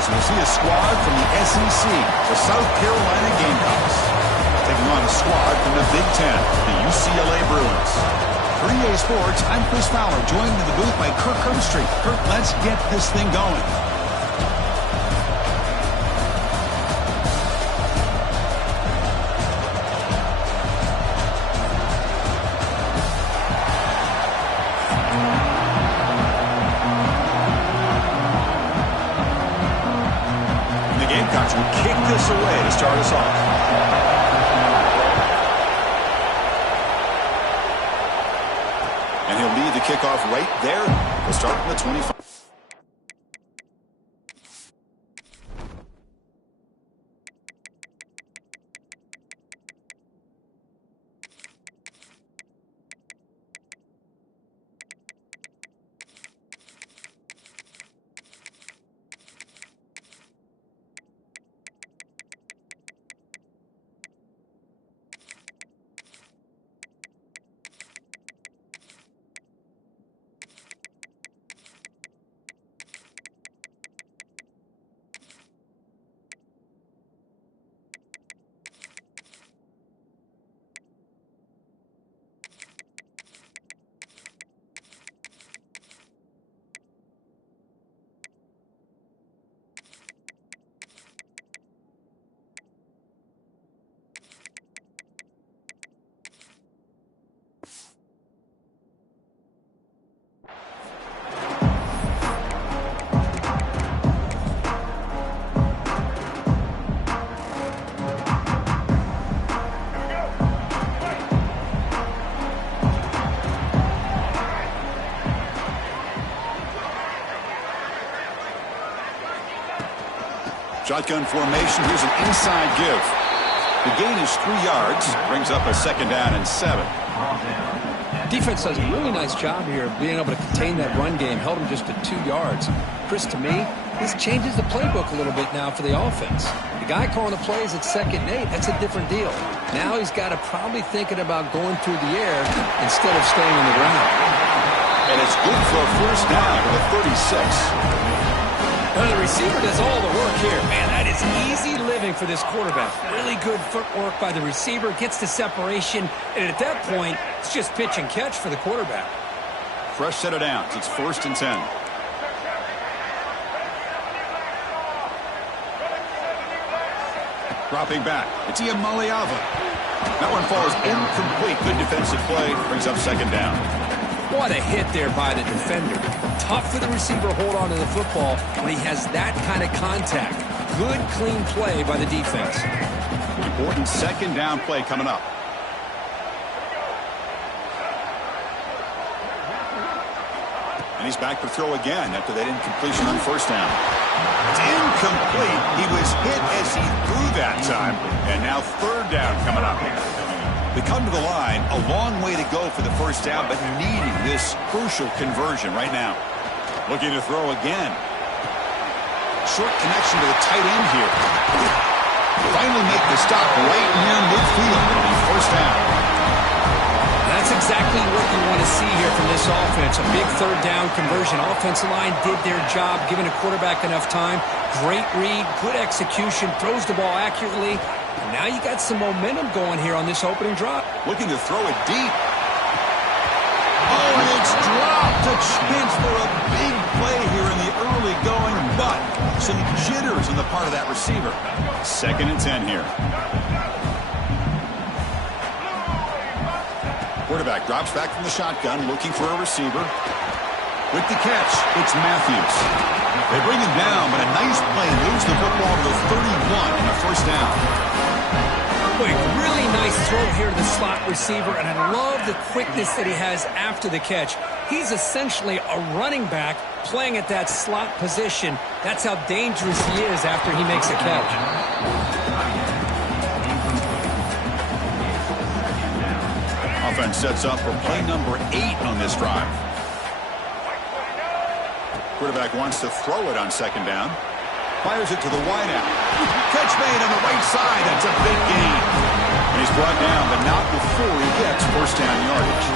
as we'll see a squad from the SEC, the South Carolina Gamecocks, taking on a squad from the Big Ten, the UCLA Bruins. For EA Sports, I'm Chris Fowler, joined in the booth by Kirk Herbstreit. Kirk, let's get this thing going. The Gamecocks will kick this away to start us off. And he'll lead the kickoff right there. We'll start from the 25. Shotgun formation. Here's an inside give. The gain is 3 yards. Brings up a 2nd down and 7. Defense does a really nice job here of being able to contain that run game. Held him just to 2 yards. Chris, to me, this changes the playbook a little bit now for the offense. The guy calling the plays at 2nd and 8, that's a different deal. Now he's got to probably thinking about going through the air instead of staying on the ground. And it's good for a 1st down to the 36. Well, the receiver does all the work here. Man, that is easy living for this quarterback. Really good footwork by the receiver, gets the separation, and at that point, it's just pitch and catch for the quarterback. Fresh set of downs. It's 1st and 10. Dropping back. It's Ian Maliava. That one falls incomplete. Good defensive play. Brings up 2nd down. What a hit there by the defender. Tough for the receiver to hold on to the football when he has that kind of contact. Good, clean play by the defense. Important 2nd down play coming up. And he's back to throw again after that incompletion on 1st down. It's incomplete. He was hit as he threw that time. And now 3rd down coming up. They come to the line, a long way to go for the 1st down, but needing this crucial conversion right now. Looking to throw again. Short connection to the tight end here. Finally make the stop right near midfield. It'll be 1st down. That's exactly what you want to see here from this offense. A big 3rd down conversion. Offensive line did their job, giving a quarterback enough time. Great read, good execution, throws the ball accurately. And now you got some momentum going here on this opening drop. Looking to throw it deep. Oh, and it's dropped. A chance for a big play here in the early going, but some jitters on the part of that receiver. 2nd and 10 here. Quarterback drops back from the shotgun, looking for a receiver. With the catch, it's Matthews. They bring him down, but a nice play moves the football to the 31 and a 1st down. Boy, really nice throw here to the slot receiver, and I love the quickness that he has after the catch. He's essentially a running back playing at that slot position. That's how dangerous he is after he makes a catch. Offense sets up for play number 8 on this drive. Quarterback wants to throw it on 2nd down. Fires it to the wideout. Catch made on the right side. That's a big gain. And he's brought down, but not before he gets 1st down yardage.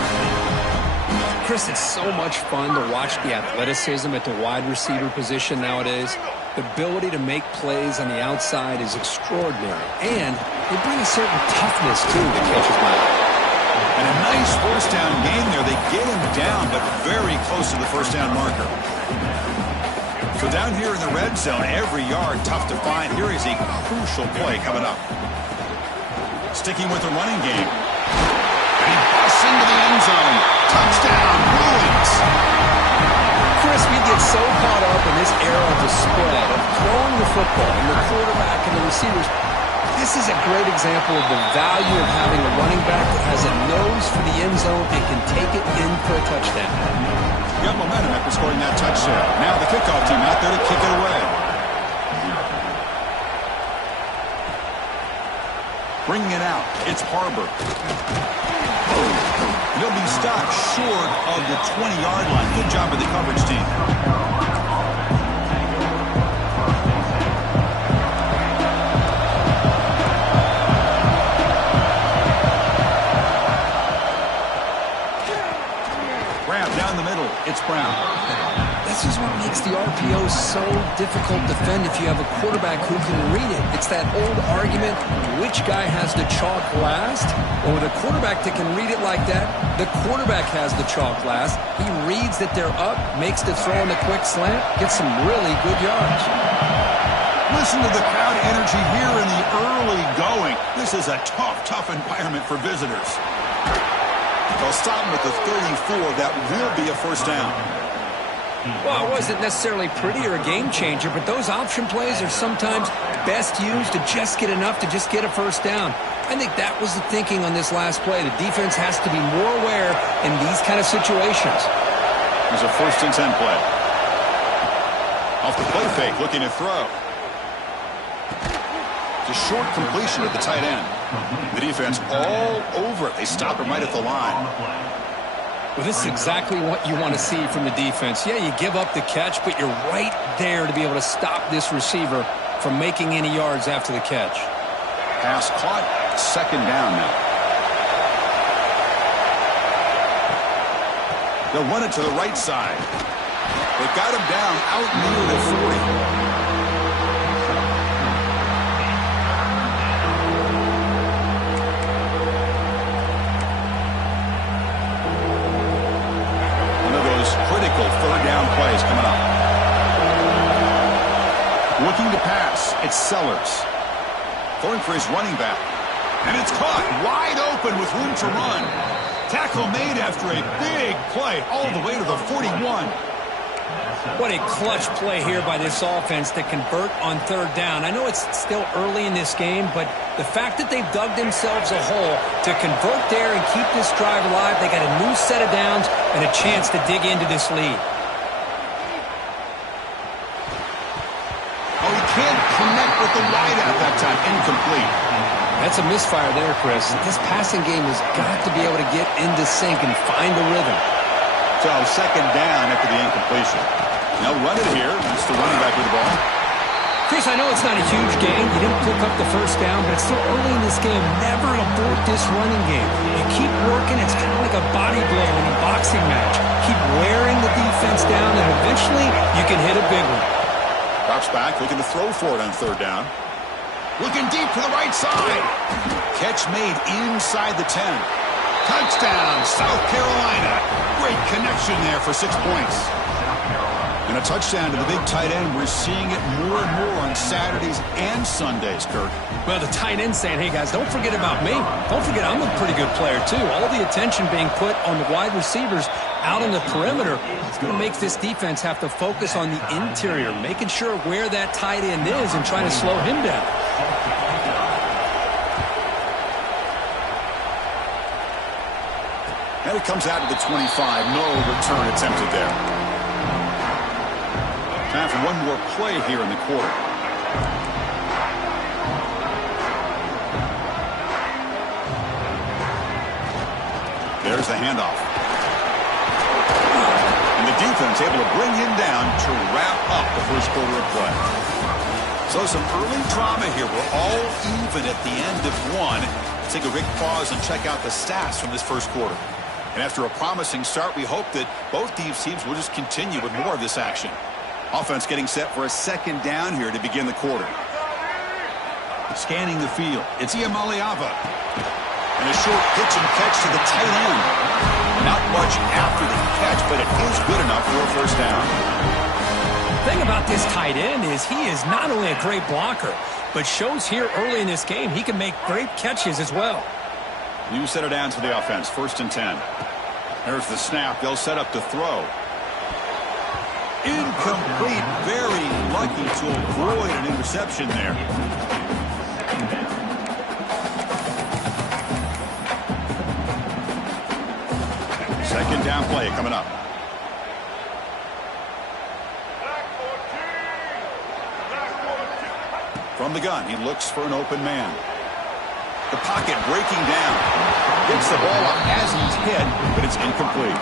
Chris, it's so much fun to watch the athleticism at the wide receiver position nowadays. The ability to make plays on the outside is extraordinary, and they bring a certain toughness, too, that catches my eye. And a nice first down game there. They get him down, but very close to the first down marker. So down here in the red zone, every yard tough to find. Here is a crucial play coming up. Sticking with the running game. And he busts into the end zone. Touchdown, Bruins. Chris, we get so caught up in this era of the spread, of throwing the football, and the quarterback and the receivers. This is a great example of the value of having a running back that has a nose for the end zone and can take it in for a touchdown. Got momentum after scoring that touchdown. Now the kickoff team out there to kick it away. Bringing it out, it's Harbor. He'll be stopped short of the 20-yard line. Good job by the coverage team. Down the middle, it's Brown. This is what makes the RPO so difficult to defend if you have a quarterback who can read it. It's that old argument, which guy has the chalk last? Or with a quarterback that can read it like that, the quarterback has the chalk last. He reads that they're up, makes the throw in the quick slant, gets some really good yards. Listen to the crowd energy here in the early going. This is a tough environment for visitors. They'll stop him at the 34. That will be a first down. Well, it wasn't necessarily pretty or a game changer, but those option plays are sometimes best used to just get enough to just get a first down. I think that was the thinking on this last play. The defense has to be more aware in these kind of situations. There's a 1st and 10 play. Off the play fake, looking to throw. It's a short completion at the tight end. The defense all over it. They stop him right at the line. Well, this is exactly what you want to see from the defense. Yeah, you give up the catch, but you're right there to be able to stop this receiver from making any yards after the catch. Pass caught. 2nd down now. They'll run it to the right side. They got him down out near the 40. Critical 3rd down plays coming up. Looking to pass. It's Sellers. Going for his running back. And it's caught wide open with room to run. Tackle made after a big play all the way to the 41. What a clutch play here by this offense to convert on 3rd down. I know it's still early in this game, but the fact that they've dug themselves a hole to convert there and keep this drive alive, they got a new set of downs and a chance to dig into this lead. Oh, he can't connect with the wideout that time. Incomplete. That's a misfire there, Chris. This passing game has got to be able to get into sync and find the rhythm. So 2nd down after the incompletion. Now run it here. That's the running back with the ball. Chris, I know it's not a huge game. You didn't pick up the first down, but it's still early in this game. Never abort this running game. You keep working. It's kind of like a body blow in a boxing match. Keep wearing the defense down, and eventually you can hit a big one. Drops back, looking to throw for it on 3rd down. Looking deep to the right side. Catch made inside the 10. Touchdown, South Carolina. Great connection there for 6 points. And a touchdown to the big tight end. We're seeing it more and more on Saturdays and Sundays, Kirk. Well, the tight end saying, hey, guys, don't forget about me. Don't forget I'm a pretty good player, too. All the attention being put on the wide receivers out on the perimeter. It's going to make this defense have to focus on the interior, making sure where that tight end is and trying to slow him down. And it comes out to the 25. No return attempted there. Time for one more play here in the quarter. There's the handoff. And the defense able to bring him down to wrap up the first quarter of play. So some early drama here. We're all even at the end of one. Let's take a quick pause and check out the stats from this first quarter. And after a promising start, we hope that both these teams will just continue with more of this action. Offense getting set for a second down here to begin the quarter. Scanning the field. It's Iamaleava. And a short pitch and catch to the tight end. Not much after the catch, but it is good enough for a first down. The thing about this tight end is he is not only a great blocker, but shows here early in this game he can make great catches as well. You set it down to the offense. 1st and 10. There's the snap. They'll set up to throw. Incomplete. Very lucky to avoid an interception there. Second down play coming up. From the gun, he looks for an open man. The pocket breaking down. Gets the ball up as he's hit, but it's incomplete.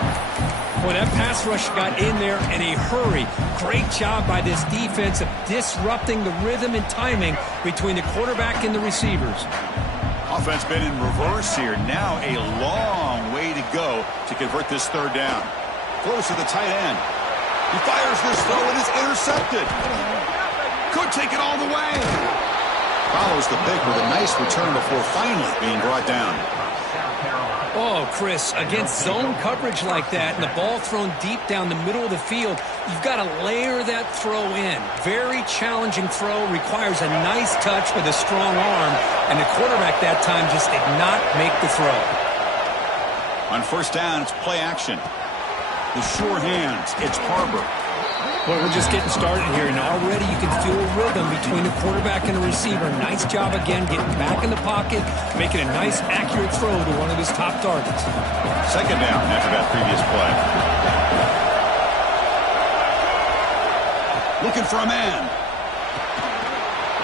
Boy, that pass rush got in there in a hurry. Great job by this defense of disrupting the rhythm and timing between the quarterback and the receivers. Offense been in reverse here. Now a long way to go to convert this third down. Throws to the tight end. He fires this throw and is intercepted. Could take it all the way. Follows the pick with a nice return before finally being brought down. Oh, Chris, against zone coverage like that and the ball thrown deep down the middle of the field, you've got to layer that throw in. Very challenging throw, requires a nice touch with a strong arm, and the quarterback that time just did not make the throw. On first down, it's play action. The sure hands, it's Harbor. Well, we're just getting started here, and already you can feel a rhythm between the quarterback and the receiver. Nice job again getting back in the pocket, making a nice, accurate throw to one of his top targets. Second down after that previous play. Looking for a man.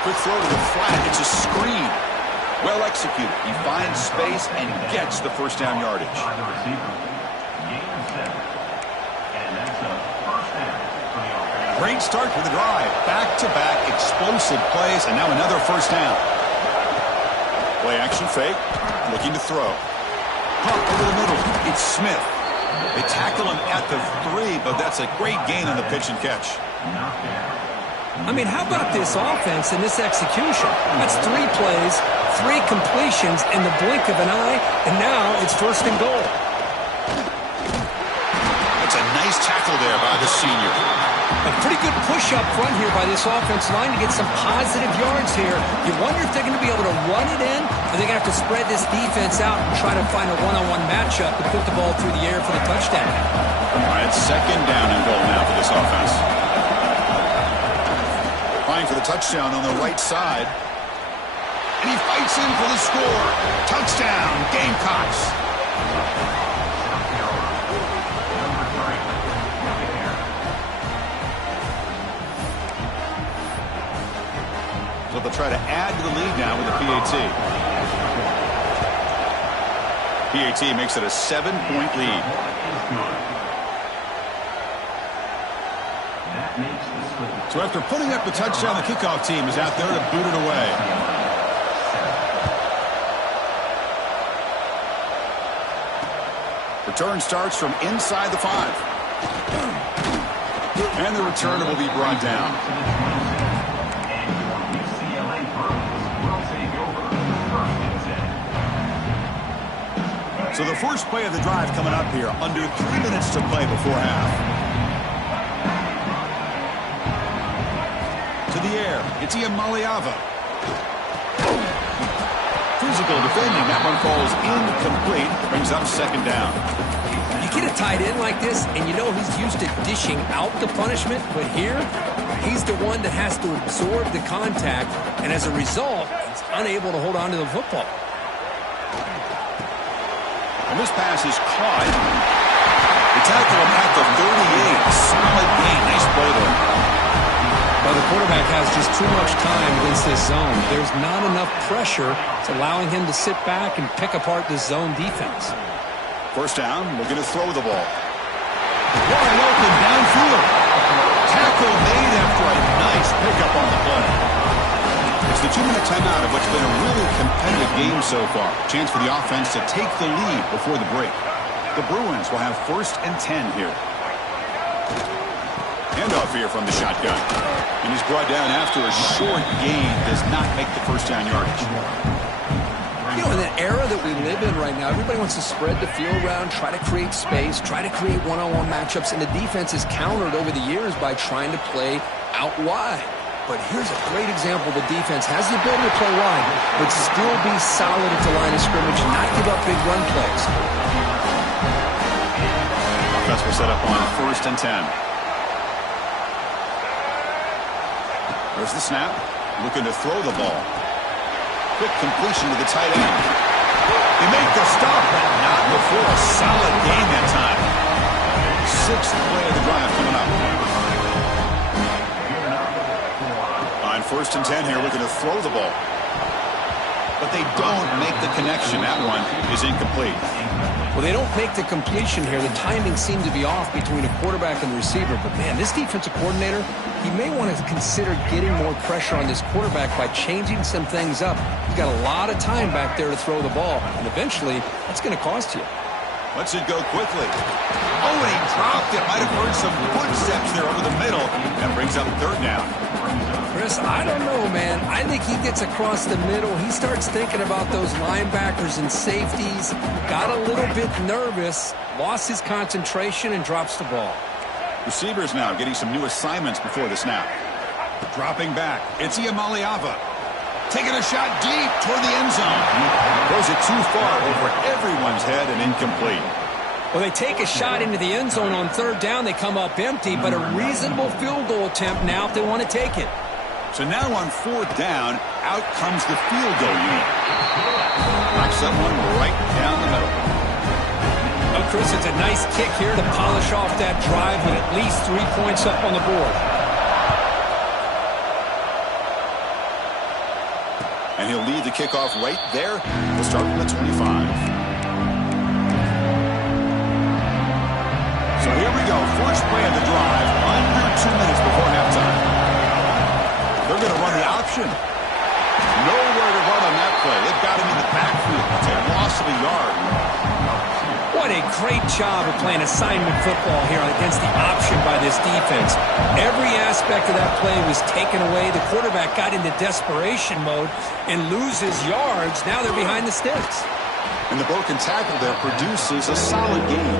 Quick throw to the flat. It's a screen. Well executed. He finds space and gets the first down yardage. Great start to the drive. Back-to-back explosive plays, and now another first down. Play action fake. Looking to throw. Pump over the middle. It's Smith. They tackle him at the 3, but that's a great gain on the pitch and catch. I mean, how about this offense and this execution? That's 3 plays, 3 completions in the blink of an eye, and now it's 1st and goal. That's a nice tackle there by the senior. A pretty good push up front here by this offensive line to get some positive yards here. You wonder if they're going to be able to run it in, or they're going to have to spread this defense out and try to find a one-on-one matchup to put the ball through the air for the touchdown. All right, it's second down and goal now for this offense. Trying for the touchdown on the right side. And he fights in for the score. Touchdown, Gamecocks. So they'll try to add to the lead now with a PAT. PAT makes it a 7-point lead. So after putting up the touchdown, the kickoff team is out there to boot it away. Return starts from inside the 5. And the return will be brought down. So the first play of the drive coming up here, under 3 minutes to play before half. To the air, it's Iamaleava. Physical defending, that one falls incomplete, brings up second down. You get a tight end like this, and you know he's used to dishing out the punishment, but here, he's the one that has to absorb the contact, and as a result, he's unable to hold on to the football. And this pass is caught. They tackle him at the 38. Solid gain. Nice play there. Well, the quarterback has just too much time against this zone. There's not enough pressure. It's allowing him to sit back and pick apart this zone defense. First down, we're going to throw the ball. Wide open downfield. Tackle made after a nice pickup on the play. It's the 2-minute timeout of what's been a really competitive game so far. Chance for the offense to take the lead before the break. The Bruins will have 1st and 10 here. Handoff here from the shotgun. And he's brought down after a short gain. Does not make the first down yardage. You know, in the era that we live in right now, everybody wants to spread the field around, try to create space, try to create one-on-one matchups, and the defense is countered over the years by trying to play out wide. But here's a great example. The defense has the ability to play wide, but still be solid at the line of scrimmage and not give up big run plays. Offense will set up on 1st and 10. There's the snap. Looking to throw the ball. Quick completion to the tight end. He made the stop, but not before a solid gain that time. 6th play of the drive coming up. On 1st and 10 here, looking to throw the ball. But they don't make the connection. That one is incomplete. Well, they don't make the completion here. The timing seemed to be off between a quarterback and the receiver. But, man, this defensive coordinator, he may want to consider getting more pressure on this quarterback by changing some things up. He's got a lot of time back there to throw the ball, and eventually that's going to cost you. Lets it go quickly. Oh, and he dropped it. Might have heard some footsteps there over the middle. That brings up 3rd down. Chris, I don't know, man. I think he gets across the middle. He starts thinking about those linebackers and safeties. Got a little bit nervous, lost his concentration, and drops the ball. Receivers now getting some new assignments before the snap. Dropping back. It's Iamaleava. Taking a shot deep toward the end zone. Throws it too far over everyone's head and incomplete. Well, they take a shot into the end zone on 3rd down. They come up empty, but a reasonable field goal attempt now if they want to take it. So now on 4th down, out comes the field goal unit. Knocks that one right down the middle. Well, Chris, it's a nice kick here to polish off that drive with at least 3 points up on the board. And he'll lead the kickoff right there. We'll start from the 25. So here we go. First play of the drive. Under 2 minutes before halftime. They're going to run the option. Nowhere to run on that play. They've got him in the backfield. It's a loss of a yard. What a great job of playing assignment football here against the option by this defense. Every aspect of that play was taken away. The quarterback got into desperation mode and loses yards. Now they're behind the sticks. And the broken tackle there produces a solid gain.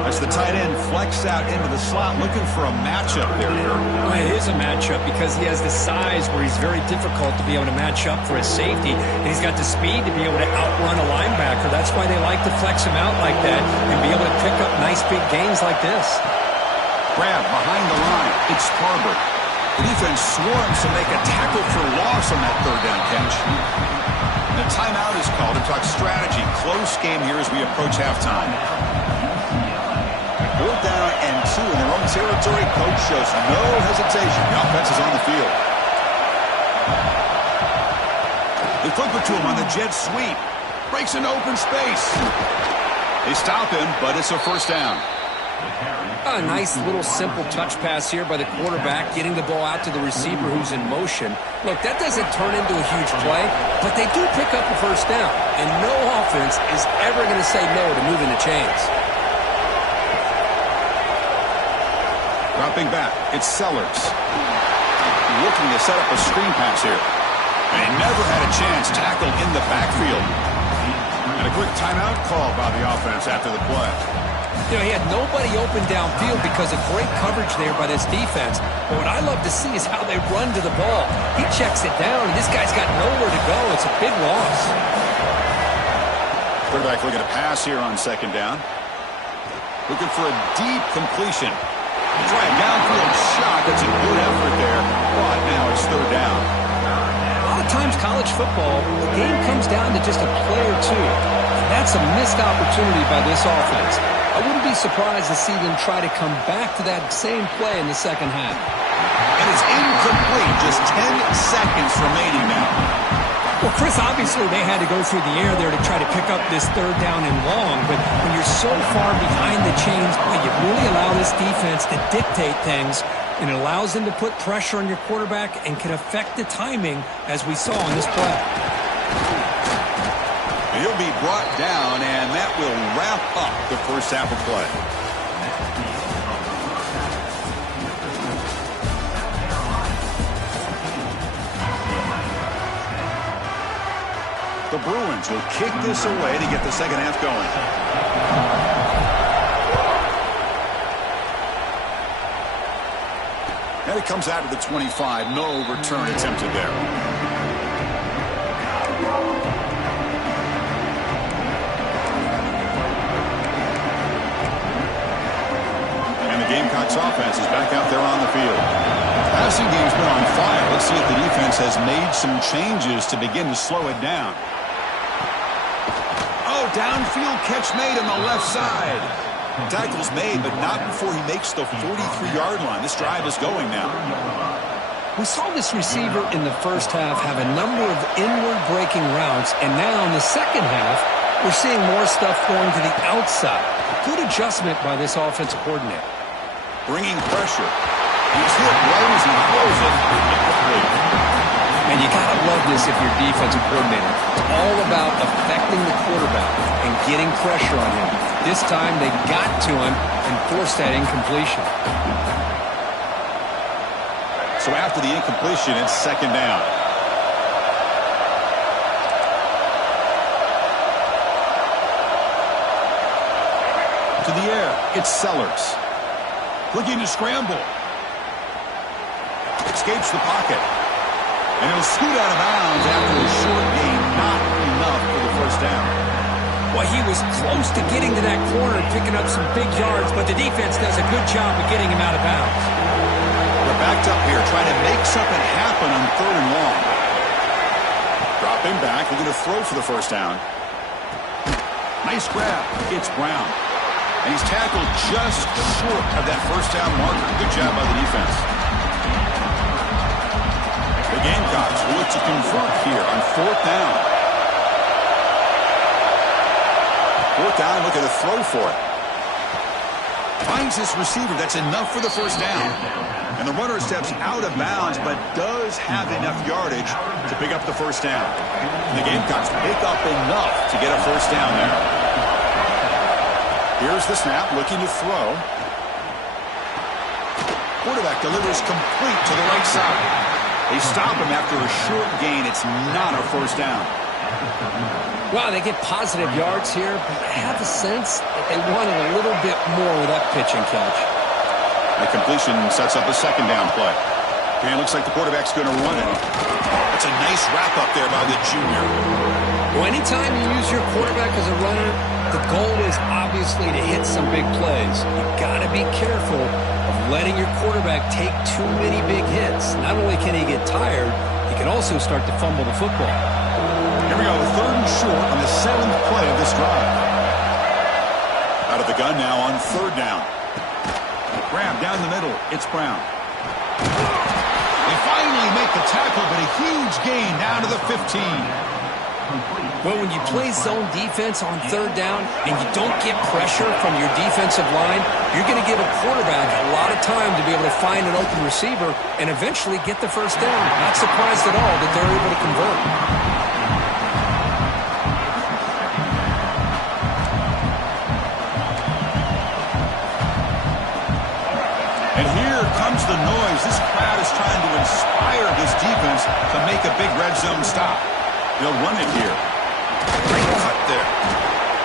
As the tight end flexed out into the slot, looking for a matchup there. Well, it is a matchup because he has the size where he's very difficult to be able to match up for his safety. And he's got the speed to be able to outrun a linebacker. That's why they like to flex him out like that and be able to pick up nice big gains like this. Grab behind the line. It's Farber. The defense swarms to make a tackle for loss on that 3rd down catch. The timeout is called to talk strategy. Close game here as we approach halftime. 4th down and 2 in their own territory. Coach shows no hesitation. The offense is on the field. They flip it to him on the jet sweep. Breaks into open space. They stop him, but it's a 1st down. A nice little simple touch pass here by the quarterback, getting the ball out to the receiver who's in motion. Look, that doesn't turn into a huge play, but they do pick up a 1st down, and no offense is ever going to say no to moving the chains. Dropping back, it's Sellers. Looking to set up a screen pass here. And he never had a chance, tackled in the backfield. And a quick timeout call by the offense after the play. You know, he had nobody open downfield because of great coverage there by this defense. But what I love to see is how they run to the ball. He checks it down, and this guy's got nowhere to go. It's a big loss. Quarterback looking to pass here on 2nd down. Looking for a deep completion. Try a downfield shot. That's a good effort there. But now it's 3rd down. A lot of times college football, the game comes down to just a play or two. And that's a missed opportunity by this offense. I wouldn't be surprised to see them try to come back to that same play in the 2nd half. And it's incomplete. Just 10 seconds remaining now. Well, Chris, obviously they had to go through the air there to try to pick up this 3rd down and long. But when you're so far behind the chains, boy, you really allow this defense to dictate things. And it allows them to put pressure on your quarterback and can affect the timing, as we saw in this play. He'll be brought down, and that will wrap up the 1st half of play. The Bruins will kick this away to get the second half going. And it comes out of the 25. No return attempted there. And the Gamecocks offense is back out there on the field. Passing game's been on fire. Let's see if the defense has made some changes to begin to slow it down. Oh, downfield catch made on the left side. Tackle's made, but not before he makes the 43-yard line. This drive is going now. We saw this receiver in the first half have a number of inward breaking routes, and now in the second half, we're seeing more stuff going to the outside. Good adjustment by this offensive coordinator. Bringing pressure. He's hit right as he throws it. And you got to love this if you're defensive coordinator. It's all about affecting the quarterback and getting pressure on him. This time they got to him and forced that incompletion. So after the incompletion, it's second down. To the air, it's Sellers. Looking to scramble. Escapes the pocket. And he'll scoot out of bounds after a short gain. Not enough for the first down. Well, he was close to getting to that corner and picking up some big yards, but the defense does a good job of getting him out of bounds. We're backed up here trying to make something happen on third and long. Drop him back. We're going to throw for the first down. Nice grab. It's Brown. And he's tackled just short of that first down marker. Good job by the defense. The Gamecocks will look to convert here on fourth down. Fourth down, looking to throw for it. Finds this receiver. That's enough for the first down. And the runner steps out of bounds, but does have enough yardage to pick up the first down. And the Gamecocks pick up enough to get a first down there. Here's the snap, looking to throw. Quarterback delivers complete to the right side. They stop him after a short gain. It's not a first down. Wow, they get positive yards here, but I have the sense that they wanted a little bit more with that pitch and catch. The completion sets up a second down play. And it looks like the quarterback's going to run it. That's a nice wrap-up there by the junior. Well, anytime you use your quarterback as a runner, the goal is obviously to hit some big plays. You've got to be careful of letting your quarterback take too many big hits. Not only can he get tired, he can also start to fumble the football. Here we go, third and short on the seventh play of this drive. Out of the gun now on third down. Grab down the middle. It's Brown. They finally make the tackle, but a huge gain down to the 15. Well, when you play zone defense on third down and you don't get pressure from your defensive line, you're going to give a quarterback a lot of time to be able to find an open receiver and eventually get the first down. Not surprised at all that they're able to convert. And here comes the noise. This crowd is trying to inspire this defense to make a big red zone stop. They'll run it here. Great cut there.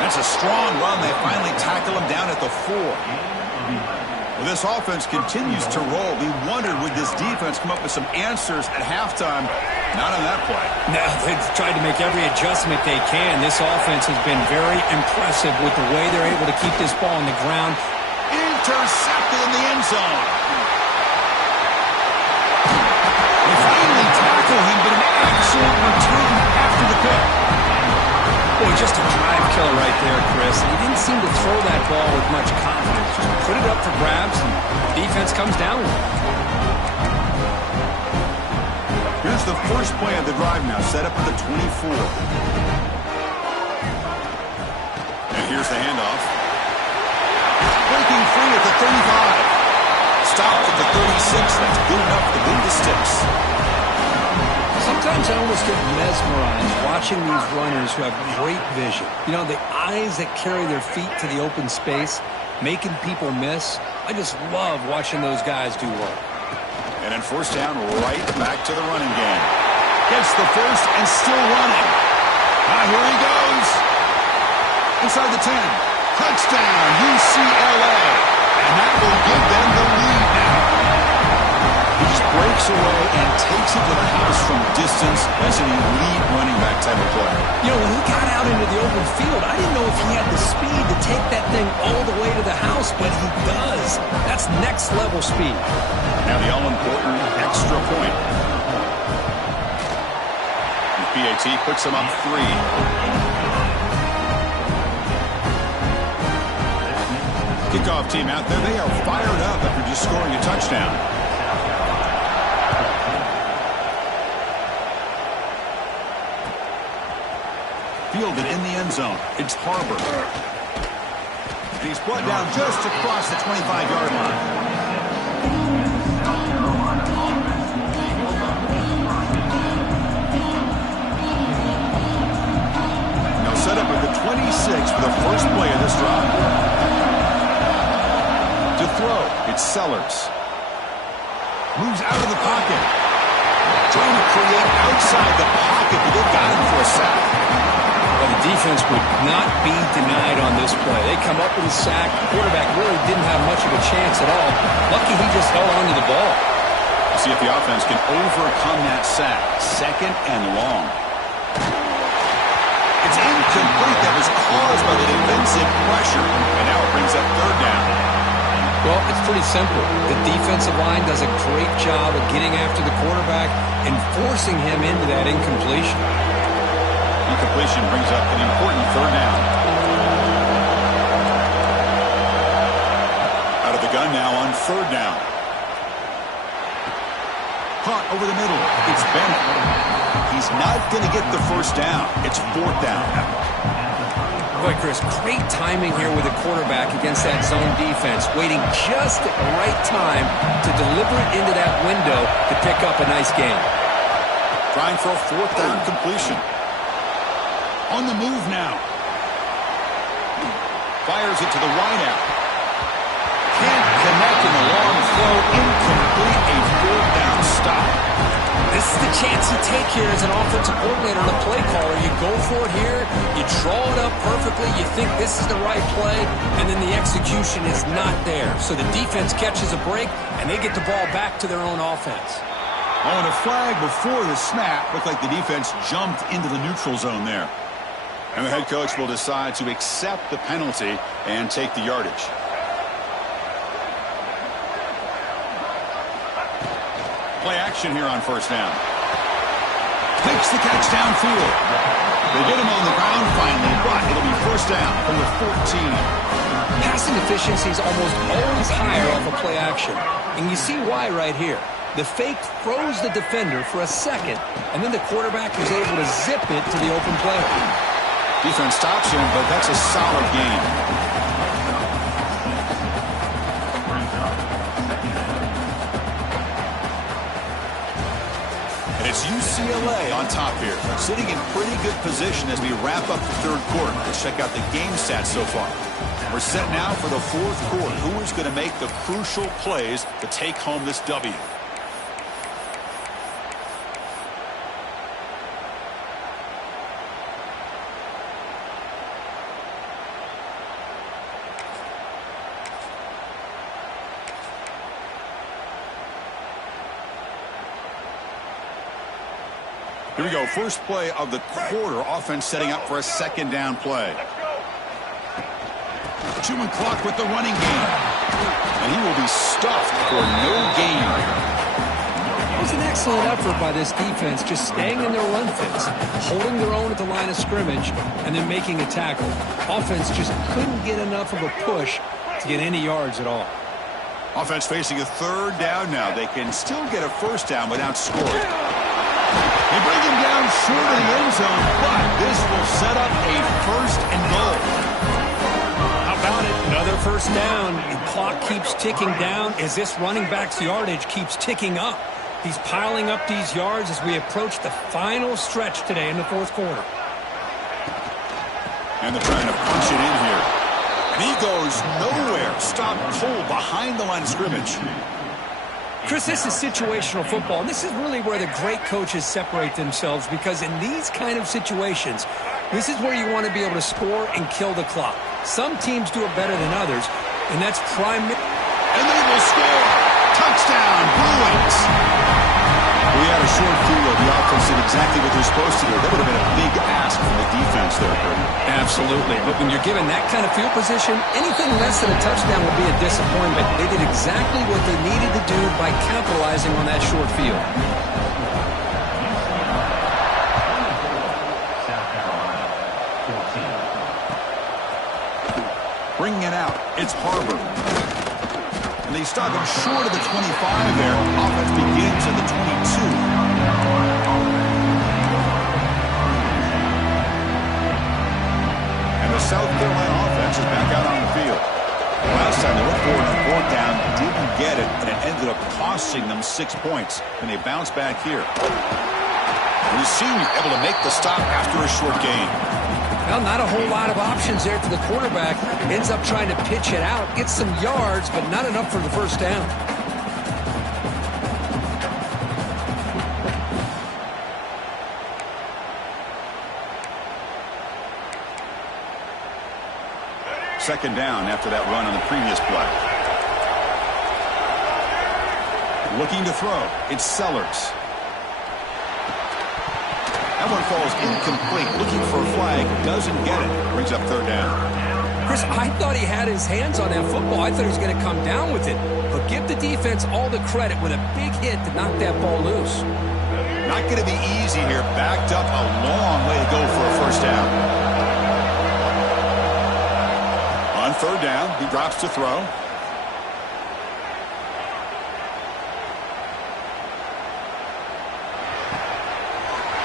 That's a strong run. They finally tackle him down at the 4. Well, this offense continues to roll. We wondered, would this defense come up with some answers at halftime? Not on that play. No, they've tried to make every adjustment they can. This offense has been very impressive with the way they're able to keep this ball on the ground. Intercepted in the end zone. They finally tackle him, but an excellent return after the pick. Boy, just a drive killer right there, Chris. He didn't seem to throw that ball with much confidence. Just put it up for grabs, and the defense comes down with it. Here's the first play of the drive now, set up at the 24. And here's the handoff. Breaking free at the 35. Stopped at the 36. That's good enough to beat the sticks. Sometimes I almost get mesmerized watching these runners who have great vision. You know, the eyes that carry their feet to the open space, making people miss. I just love watching those guys do work. And then first down, right back to the running game. Gets the first and still running. Here he goes. Inside the 10. Touchdown, UCLA. And that will give them the lead now. He just breaks away and takes it to the house from distance. That's an elite running back type of play. You know, when he got out into the open field, I didn't know if he had the speed to take that thing all the way to the house, but he does. That's next level speed. Now the all-important extra point. The PAT puts him up 3. Kickoff team out there, they are fired up after just scoring a touchdown. Fielded in the end zone. It's Harbor. And he's brought down just across the 25-yard line. Now set up at the 26 for the first play of this drive. To throw, it's Sellers. Moves out of the pocket. Trying to create outside the pocket, but they've got him for a sack. Well, the defense would not be denied on this play. They come up with a sack. The quarterback really didn't have much of a chance at all. Lucky he just held on to the ball. We'll see if the offense can overcome that sack. 2nd and long. It's incomplete. That was caused by the defensive pressure. And now it brings up 3rd down. Well, it's pretty simple. The defensive line does a great job of getting after the quarterback and forcing him into that incompletion. Incompletion brings up an important 3rd down. Out of the gun now on 3rd down. Caught over the middle. It's Bennett. He's not going to get the 1st down. It's 4th down. Boy, Chris, great timing here with the quarterback against that zone defense, waiting just at the right time to deliver it into that window to pick up a nice gain. Trying for a 4th down completion. On the move now. Fires it to the wideout. Can't connect in the long throw. Incomplete. A 4th down stop. This is the chance you take here as an offensive coordinator and a play caller. You go for it here, you draw it up perfectly, you think this is the right play, and then the execution is not there. So the defense catches a break, and they get the ball back to their own offense. Oh, and a flag before the snap. Looked like the defense jumped into the neutral zone there. And the head coach will decide to accept the penalty and take the yardage. Play action here on 1st down. Takes the catch downfield. They get him on the ground finally, but it'll be 1st down from the 14. Passing efficiency is almost always higher off of play action. And you see why right here. The fake froze the defender for a second, and then the quarterback was able to zip it to the open player. Defense stops him, but that's a solid gain. It's UCLA on top here, sitting in pretty good position as we wrap up the 3rd quarter. Let's check out the game stats so far. We're set now for the 4th quarter. Who is going to make the crucial plays to take home this W? Here we go. First play of the quarter. Offense setting up for a 2nd down play. Chewing clock with the running game. And he will be stuffed for no gain. It was an excellent effort by this defense, just staying in their run fits, holding their own at the line of scrimmage, and then making a tackle. Offense just couldn't get enough of a push to get any yards at all. Offense facing a 3rd down now. They can still get a 1st down without scoring. They bring him down short of the end zone, but this will set up a 1st and goal. How about it? Another 1st down. The clock keeps ticking down as this running back's yardage keeps ticking up. He's piling up these yards as we approach the final stretch today in the 4th quarter. And they're trying to punch it in here. And he goes nowhere. Stopped cold behind the line of scrimmage. Chris, this is situational football, and this is really where the great coaches separate themselves, because in these kind of situations, this is where you want to be able to score and kill the clock. Some teams do it better than others, and that's primary. And they will score. Touchdown, Bruins. We had a short field. The offense did exactly what they're supposed to do. That would have been a big ask from the defense there, Kurt. Absolutely. But when you're given that kind of field position, anything less than a touchdown will be a disappointment. They did exactly what they needed to do by capitalizing on that short field. Bringing it out, it's Harbor. And they stop him short of the 25 there. Offense begins at the 22. And the South Carolina offense is back out on the field. Last time they went forward on fourth down, didn't get it, and it ended up costing them 6 points. And they bounce back here. And the senior able to make the stop after a short gain. Well, not a whole lot of options there for the quarterback. Ends up trying to pitch it out, gets some yards, but not enough for the first down. Second down after that run on the previous play. Looking to throw. It's Sellers. That one falls incomplete. Looking for a flag. Doesn't get it. Brings up third down. Chris, I thought he had his hands on that football. I thought he was going to come down with it. But give the defense all the credit with a big hit to knock that ball loose. Not going to be easy here. Backed up a long way to go for a first down. On third down, he drops to throw.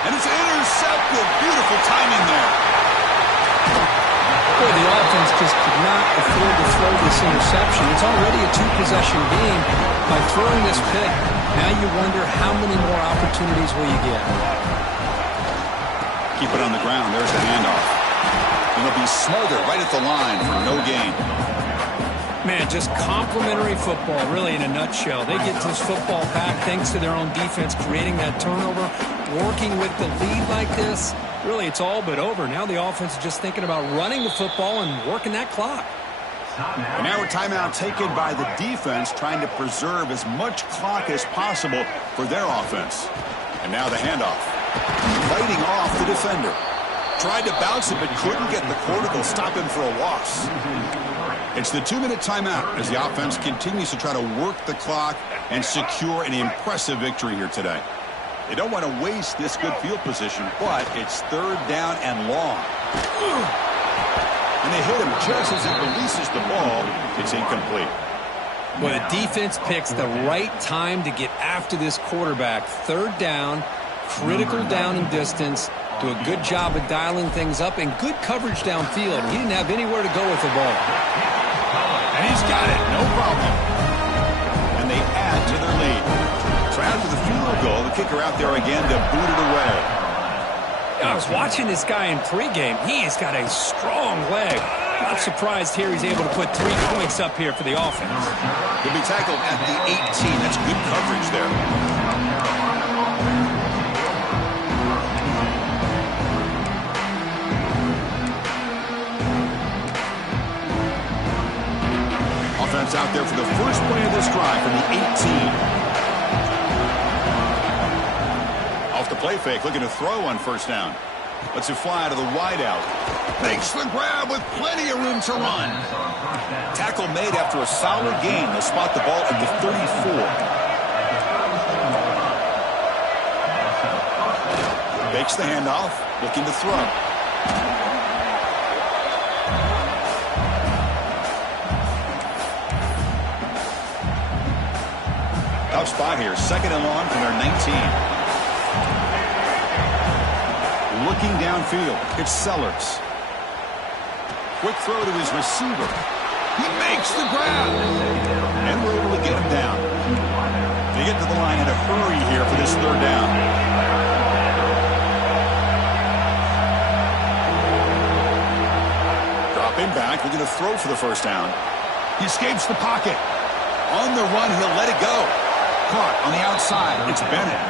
And it's intercepted. Beautiful timing there. Boy, the offense just could not afford to throw this interception. It's already a two-possession game. By throwing this pick, now you wonder how many more opportunities will you get. Keep it on the ground. There's the handoff. And it'll be smothered right at the line for no gain. Man, just complimentary football, really, in a nutshell. They get this football back thanks to their own defense, creating that turnover, working with the lead like this. Really, it's all but over. Now the offense is just thinking about running the football and working that clock. And now a timeout taken by the defense, trying to preserve as much clock as possible for their offense. And now the handoff. Fighting off the defender. Tried to bounce it, but couldn't get the quarter. They'll stop him for a loss. It's the 2-minute timeout as the offense continues to try to work the clock and secure an impressive victory here today. They don't want to waste this good field position, but it's third down and long. And they hit him just as he releases the ball. It's incomplete. Well, the defense picks the right time to get after this quarterback. Third down, critical down and distance. Do a good job of dialing things up and good coverage downfield. He didn't have anywhere to go with the ball. And he's got it, no problem. And they add to their lead. So after the field goal, the kicker out there again to boot it away. I was watching this guy in pregame. He's got a strong leg. Not surprised here he's able to put 3 points up here for the offense. He'll be tackled at the 18. That's good coverage there. Offense out there for the first play of this drive from the 18. Off the play fake, looking to throw on first down. Lets it fly out of the wideout. Makes the grab with plenty of room to run. Tackle made after a solid gain. They'll spot the ball at the 34. Makes the handoff, looking to throw. Tough spot here. Second and long from their 19. Looking downfield. It's Sellers. Quick throw to his receiver. He makes the grab. And we're able to get him down. They get to the line in a hurry here for this third down. Dropping back. Looking to throw for the first down. He escapes the pocket. On the run, he'll let it go. caught on the outside. It's Bennett.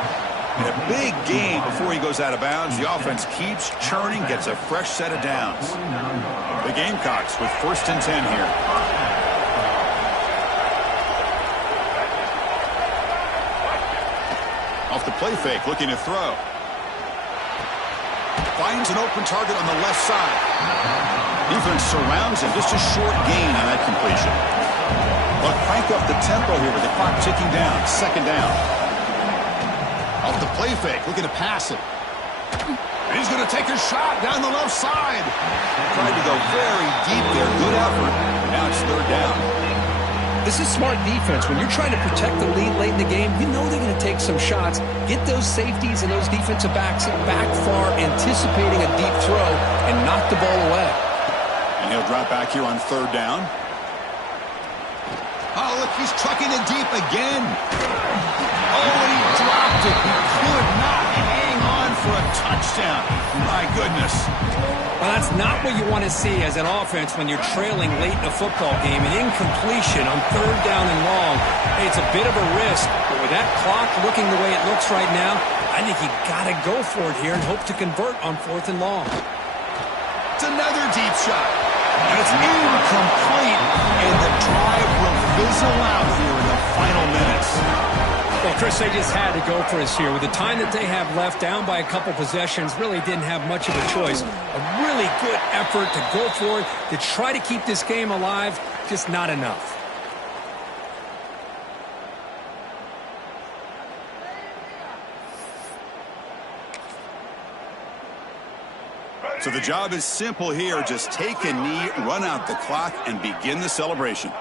And a big gain before he goes out of bounds. The offense keeps churning, gets a fresh set of downs. The Gamecocks with 1st and 10 here. Off the play fake, looking to throw. Finds an open target on the left side. Defense surrounds him. Just a short gain on that completion. But crank up the tempo here with the clock ticking down. 2nd down. Off the play fake, looking to pass it. And he's going to take a shot down the left side. Tried to go very deep there. Good effort. Now it's 3rd down. This is smart defense. When you're trying to protect the lead late in the game, you know they're going to take some shots. Get those safeties and those defensive backs back far, anticipating a deep throw, and knock the ball away. And he'll drop back here on 3rd down. Oh, look, he's trucking it deep again. Oh, and he dropped it. He could not hang on for a touchdown. My goodness. Well, that's not what you want to see as an offense when you're trailing late in a football game. An incompletion on 3rd down and long. Hey, it's a bit of a risk, but with that clock looking the way it looks right now, I think you got to go for it here and hope to convert on 4th and long. It's another deep shot. And it's incomplete. And the drive will fizzle out here in the final minutes. Well, Chris, they just had to go for us here. With the time that they have left, down by a couple possessions, really didn't have much of a choice. A really good effort to go for it, to try to keep this game alive, just not enough. So the job is simple here. Just take a knee, run out the clock, and begin the celebration.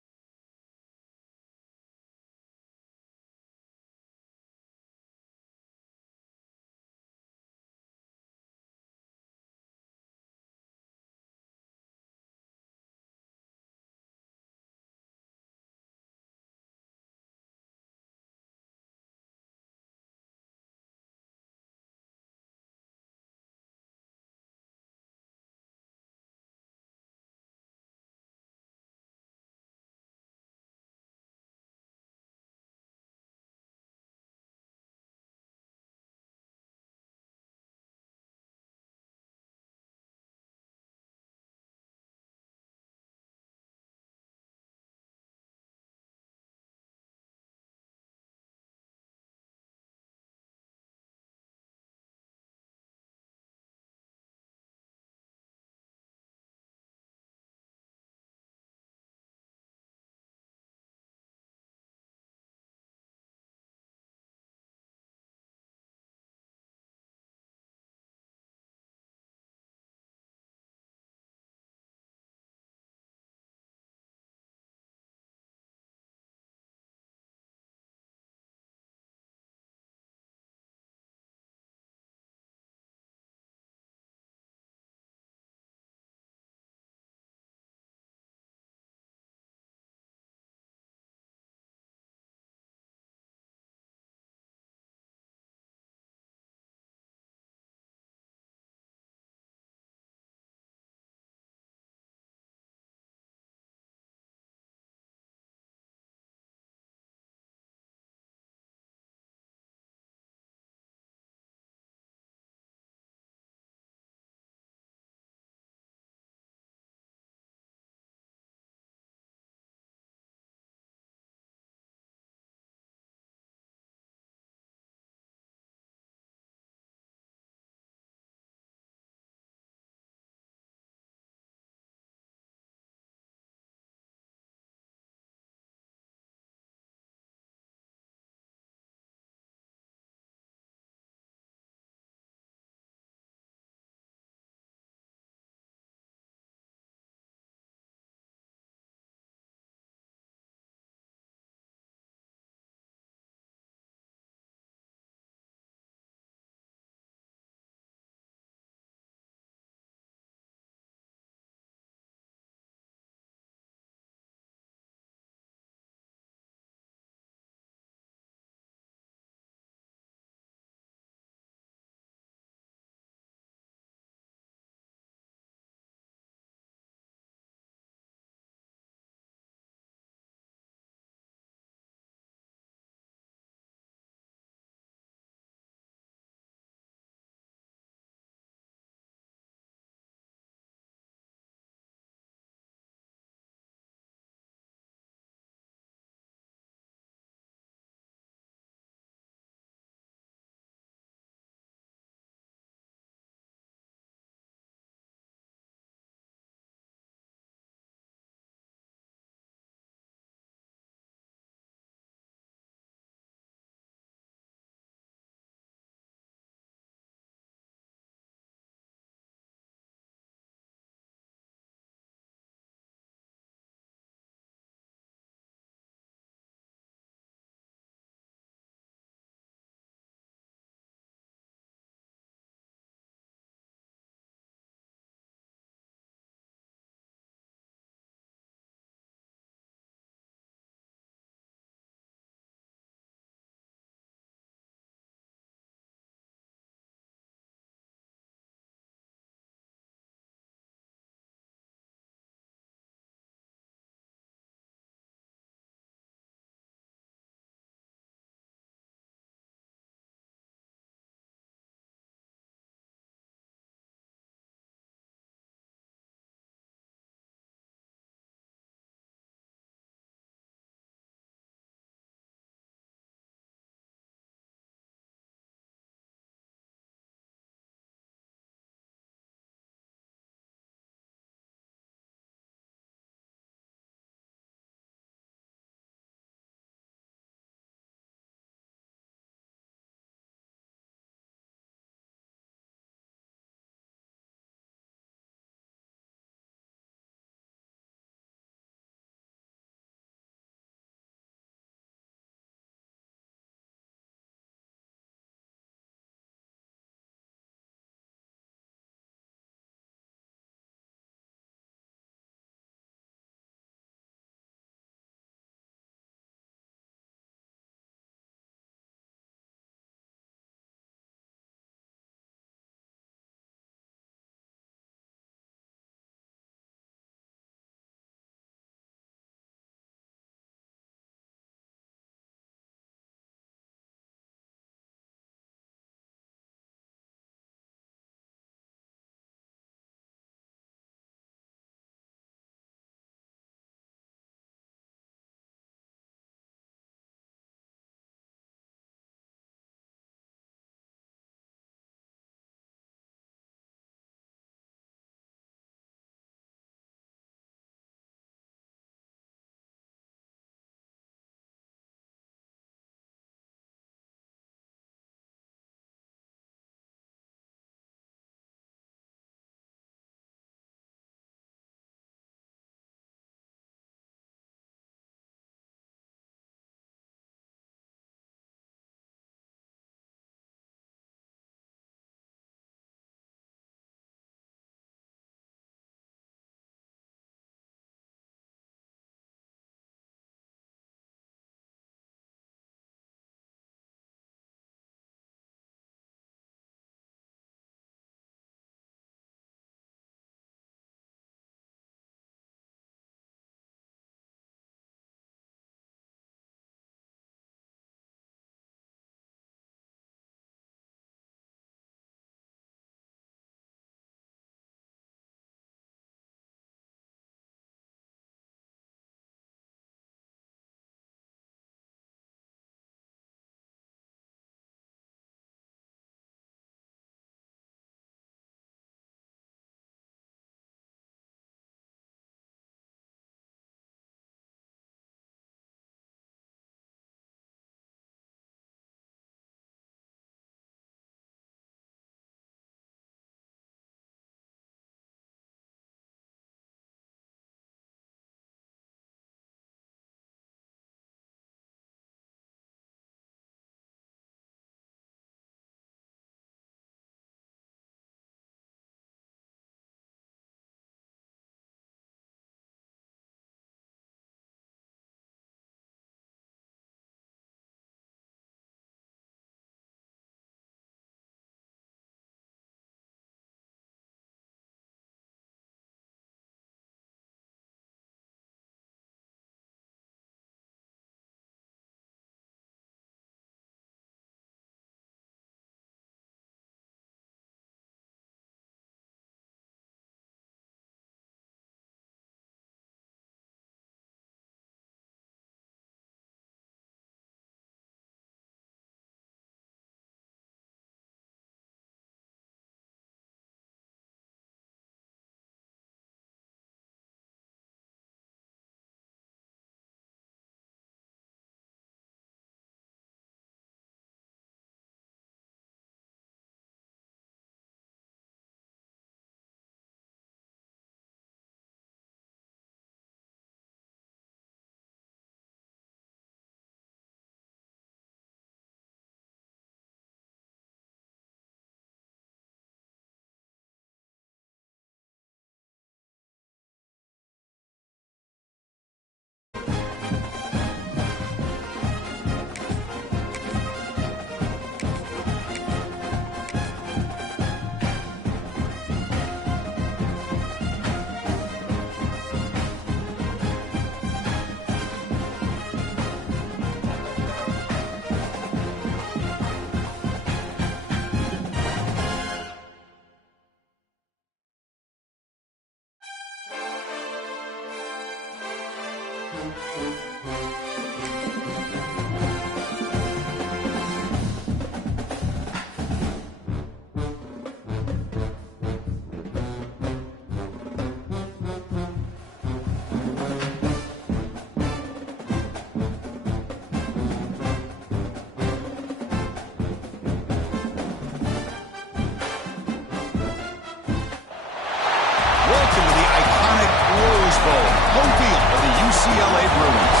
UCLA Bruins.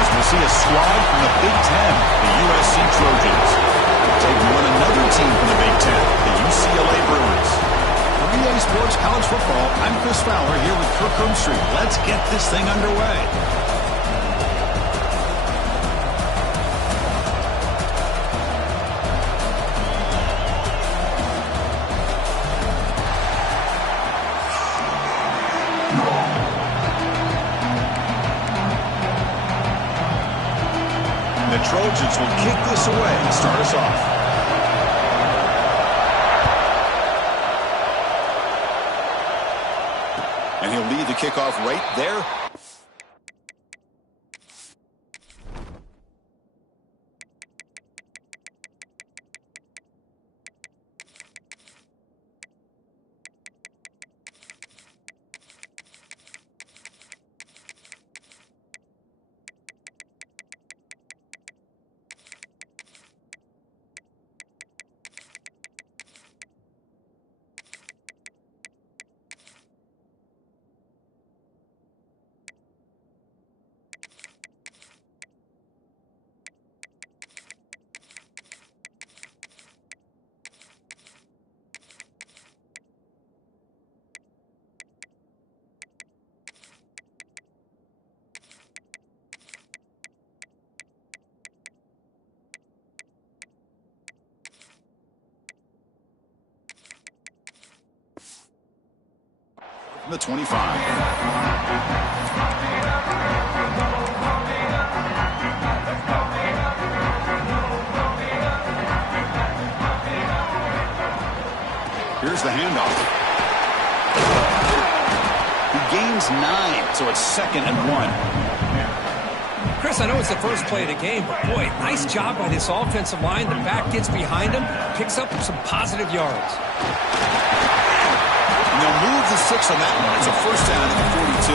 As we'll see a squad from the Big Ten, the USC Trojans, taking on another team from the Big Ten, the UCLA Bruins. For EA Sports College Football, I'm Chris Fowler here with Kirk Herbstreit. Let's get this thing underway. The Trojans will kick this away and start us off. And he'll lead the kickoff right there. The 25. Here's the handoff. He gains 9, so it's 2nd and 1. Chris, I know it's the first play of the game, but boy, nice job by this offensive line. The back gets behind him, picks up some positive yards. They'll move the 6 on that one. It's a first down at the 42.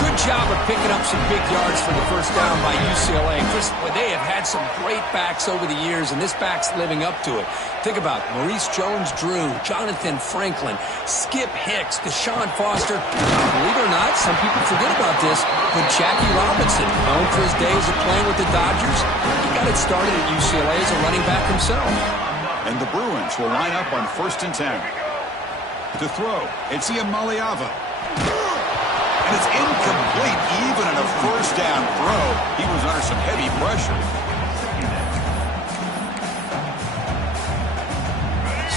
Good job of picking up some big yards for the first down by UCLA. Chris, they have had some great backs over the years, and this back's living up to it. Think about Maurice Jones-Drew, Jonathan Franklin, Skip Hicks, Deshaun Foster. Believe it or not, some people forget about this, but Jackie Robinson, known for his days of playing with the Dodgers, he got it started at UCLA as a running back himself. And the Bruins will line up on 1st and 10. To throw, it's Iamaleava. And it's incomplete, even in a first down throw. He was under some heavy pressure.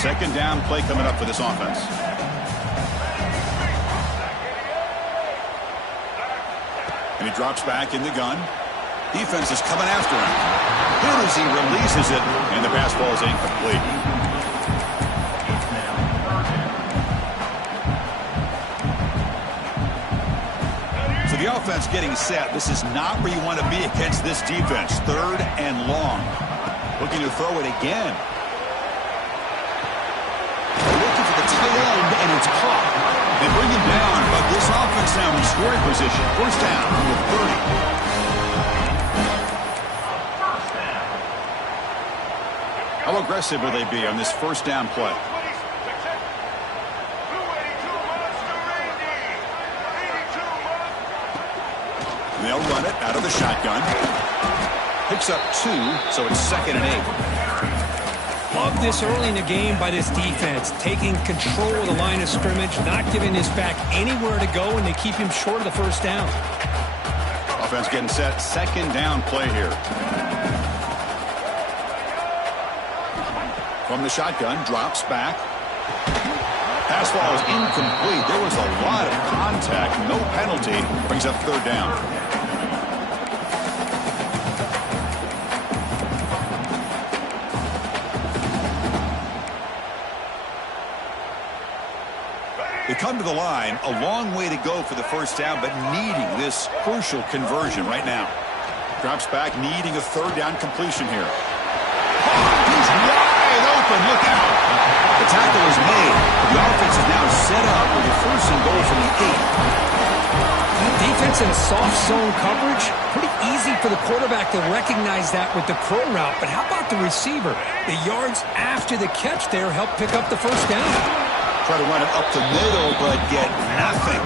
2nd down play coming up for this offense. And he drops back in the gun. Defense is coming after him. Good as he releases it, and the pass ball is incomplete. So the offense getting set. This is not where you want to be against this defense. 3rd and long. Looking to throw it again. They're looking for the tight end, and it's caught. They bring him down, but this offense now in scoring position. First down from the 30. How aggressive will they be on this first down play? They'll run it out of the shotgun. Picks up 2, so it's 2nd and 8. Love this early in the game by this defense, taking control of the line of scrimmage, not giving his back anywhere to go, and they keep him short of the first down. Offense getting set. 2nd down play here. From the shotgun, drops back. Pass ball is incomplete. There was a lot of contact. No penalty. Brings up 3rd down. The come to the line. A long way to go for the first down, but needing this crucial conversion right now. Drops back, needing a third down completion here. He's wide open. Look out. The tackle is made. The offense is now set up with a first and goal from the 8. Defense in soft zone coverage, pretty easy for the quarterback to recognize that with the curl route. But how about the receiver? The yards after the catch there help pick up the first down. Try to run it up the middle, but get nothing.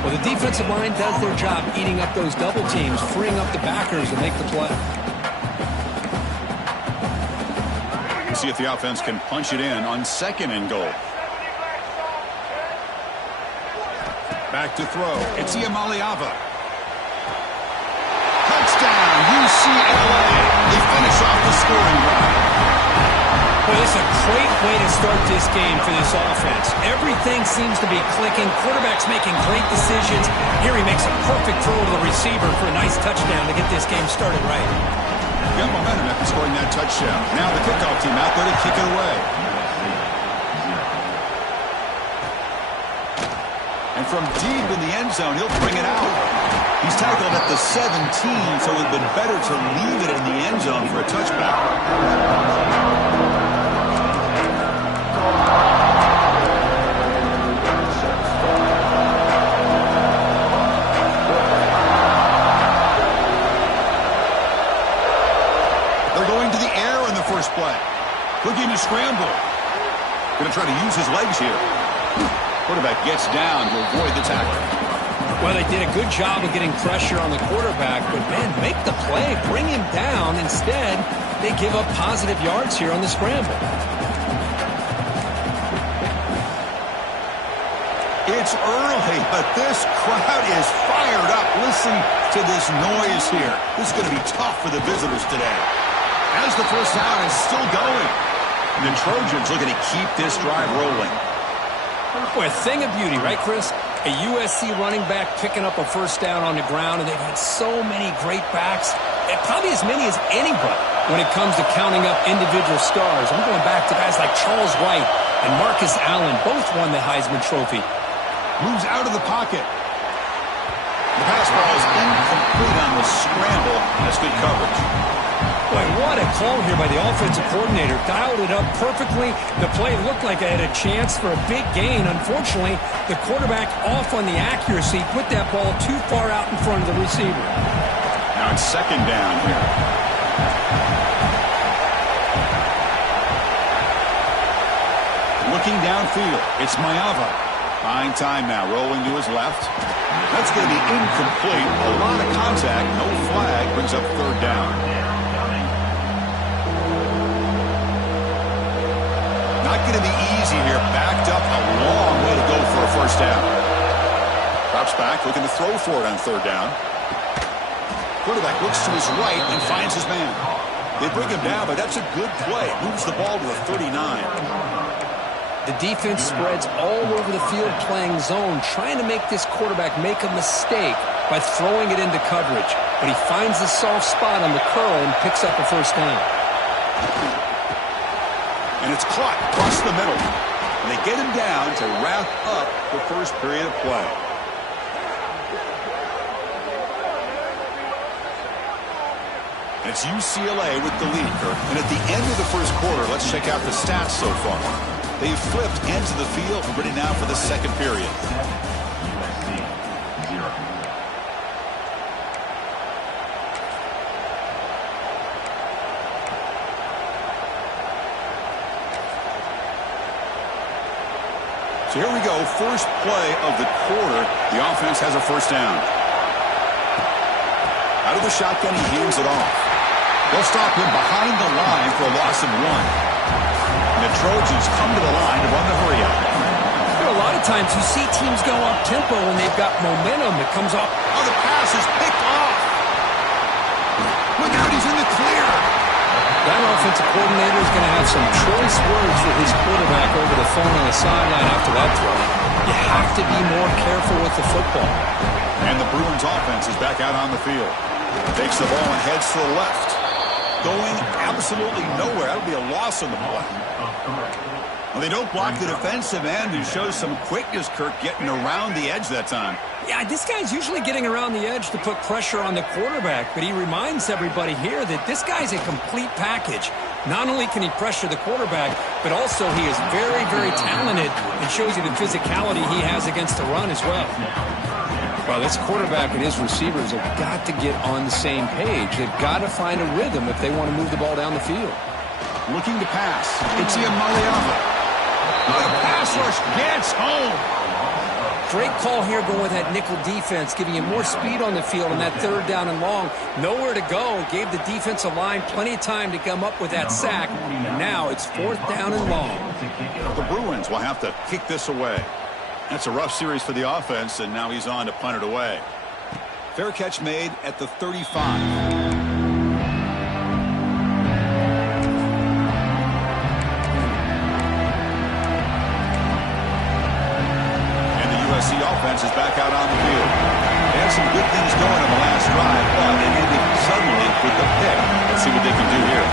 Well, the defensive line does their job eating up those double teams, freeing up the backers to make the play. See if the offense can punch it in on second and goal. Back to throw. It's Iamaleava. Touchdown, UCLA. They finish off the scoring drive. Well, this is a great way to start this game for this offense. Everything seems to be clicking. Quarterback's making great decisions. Here he makes a perfect throw to the receiver for a nice touchdown to get this game started right. Got momentum after scoring that touchdown. Now the kickoff team out there to kick it away. And from deep in the end zone, he'll bring it out. He's tackled at the 17, so it would have been better to leave it in the end zone for a touchback. They're going to the air in the first play. Looking to scramble. Going to try to use his legs here. Quarterback gets down to avoid the tackle. Well, they did a good job of getting pressure on the quarterback, but, man, make the play. Bring him down. Instead, they give up positive yards here on the scramble. It's early, but this crowd is fired up. Listen to this noise here. This is going to be tough for the visitors today. As the first down is still going. The Trojans looking to keep this drive rolling. Boy, a thing of beauty, right, Chris? A USC running back picking up a first down on the ground, and they've had so many great backs, and probably as many as anybody when it comes to counting up individual stars. I'm going back to guys like Charles Wright and Marcus Allen. Both won the Heisman Trophy. Moves out of the pocket. The pass ball is incomplete on the scramble. That's good coverage. Boy, what a call here by the offensive coordinator. Dialed it up perfectly. The play looked like it had a chance for a big gain. Unfortunately, the quarterback off on the accuracy, put that ball too far out in front of the receiver. Now it's second down here. Looking downfield, it's Maiava. Buying time now, rolling to his left. That's going to be incomplete. A lot of contact, no flag, brings up third down. Not going to be easy here. Backed up a long way to go for a first down. Drops back, looking to throw for it on third down. Quarterback looks to his right and finds his man. They bring him down, but that's a good play. Moves the ball to the 39. The defense spreads all over the field playing zone, trying to make this quarterback make a mistake by throwing it into coverage. But he finds the soft spot on the curl and picks up a first down. And it's caught across the middle. And they get him down to wrap up the first period of play. It's UCLA with the lead, Kirk. And at the end of the first quarter, let's check out the stats so far. They've flipped ends of the field and ready now for the second period. So here we go, first play of the quarter. The offense has a first down. Out of the shotgun, he hands it off. They'll stop him behind the line for a loss of 1. And the Trojans come to the line to run the hurry up. You know, a lot of times you see teams go up-tempo when they've got momentum. It comes off. Oh, the pass is picked off. Look out, he's in the clear. That offensive coordinator is going to have some choice words for his quarterback over the phone on the sideline after that throw. You have to be more careful with the football. And the Bruins offense is back out on the field. Takes the ball and heads to the left. Going absolutely nowhere. That'll be a loss on the play. Well, they don't block the defensive end, who shows some quickness, Kirk, getting around the edge that time. Yeah, this guy's usually getting around the edge to put pressure on the quarterback, but he reminds everybody here that this guy's a complete package. Not only can he pressure the quarterback, but also he is very, very talented and shows you the physicality he has against the run as well. Well, this quarterback and his receivers have got to get on the same page. They've got to find a rhythm if they want to move the ball down the field. Looking to pass. It's Maliava. The pass rush gets home. Great call here going with that nickel defense, giving you more speed on the field on that third down and long. Nowhere to go. Gave the defensive line plenty of time to come up with that sack. And now it's fourth down and long. The Bruins will have to kick this away. That's a rough series for the offense, and now he's on to punt it away. Fair catch made at the 35. Offense is back out on the field. They had some good things going on the last drive, but it ended suddenly with the pick. Let's see what they can do here.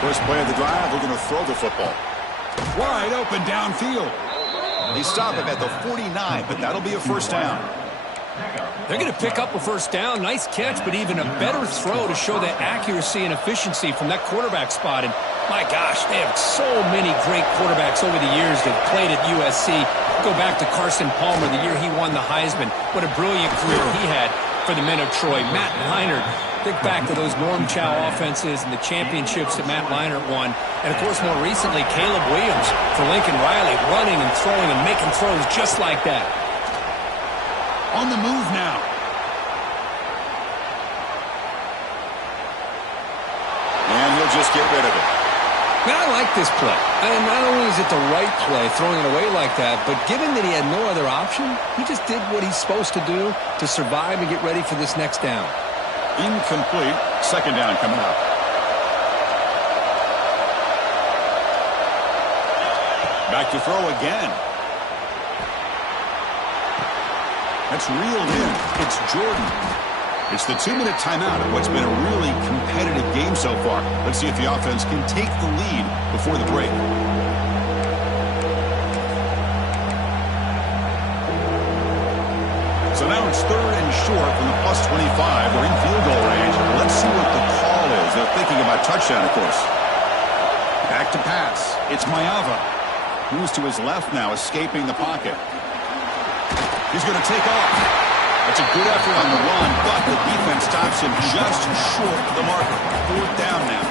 First play of the drive, they're going to throw the football. Wide open downfield. They stop him at the 49, but that'll be a first down. They're going to pick up a first down. Nice catch, but even a better throw to show that accuracy and efficiency from that quarterback spot. And my gosh, they have so many great quarterbacks over the years that played at USC. Go back to Carson Palmer, the year he won the Heisman. What a brilliant career he had for the men of Troy. Matt Leinart, think back to those Norm Chow offenses and the championships that Matt Leinart won. And, of course, more recently, Caleb Williams for Lincoln Riley, running and throwing and making throws just like that. On the move now. And he'll just get rid of it. Man, I like this play. And not only is it the right play, throwing it away like that, but given that he had no other option, he just did what he's supposed to do to survive and get ready for this next down. Incomplete. Second down coming up. Back to throw again. That's reeled in. It's Jordan. It's the 2-minute timeout of what's been a really competitive game so far. Let's see if the offense can take the lead before the break. So now it's third and short from the plus 25. We're in field goal range. Let's see what the call is. They're thinking about touchdown, of course. Back to pass. It's Maiava. Moves to his left now, escaping the pocket. He's going to take off. That's a good effort on the run, but the defense stops him just short of the marker. Fourth down now.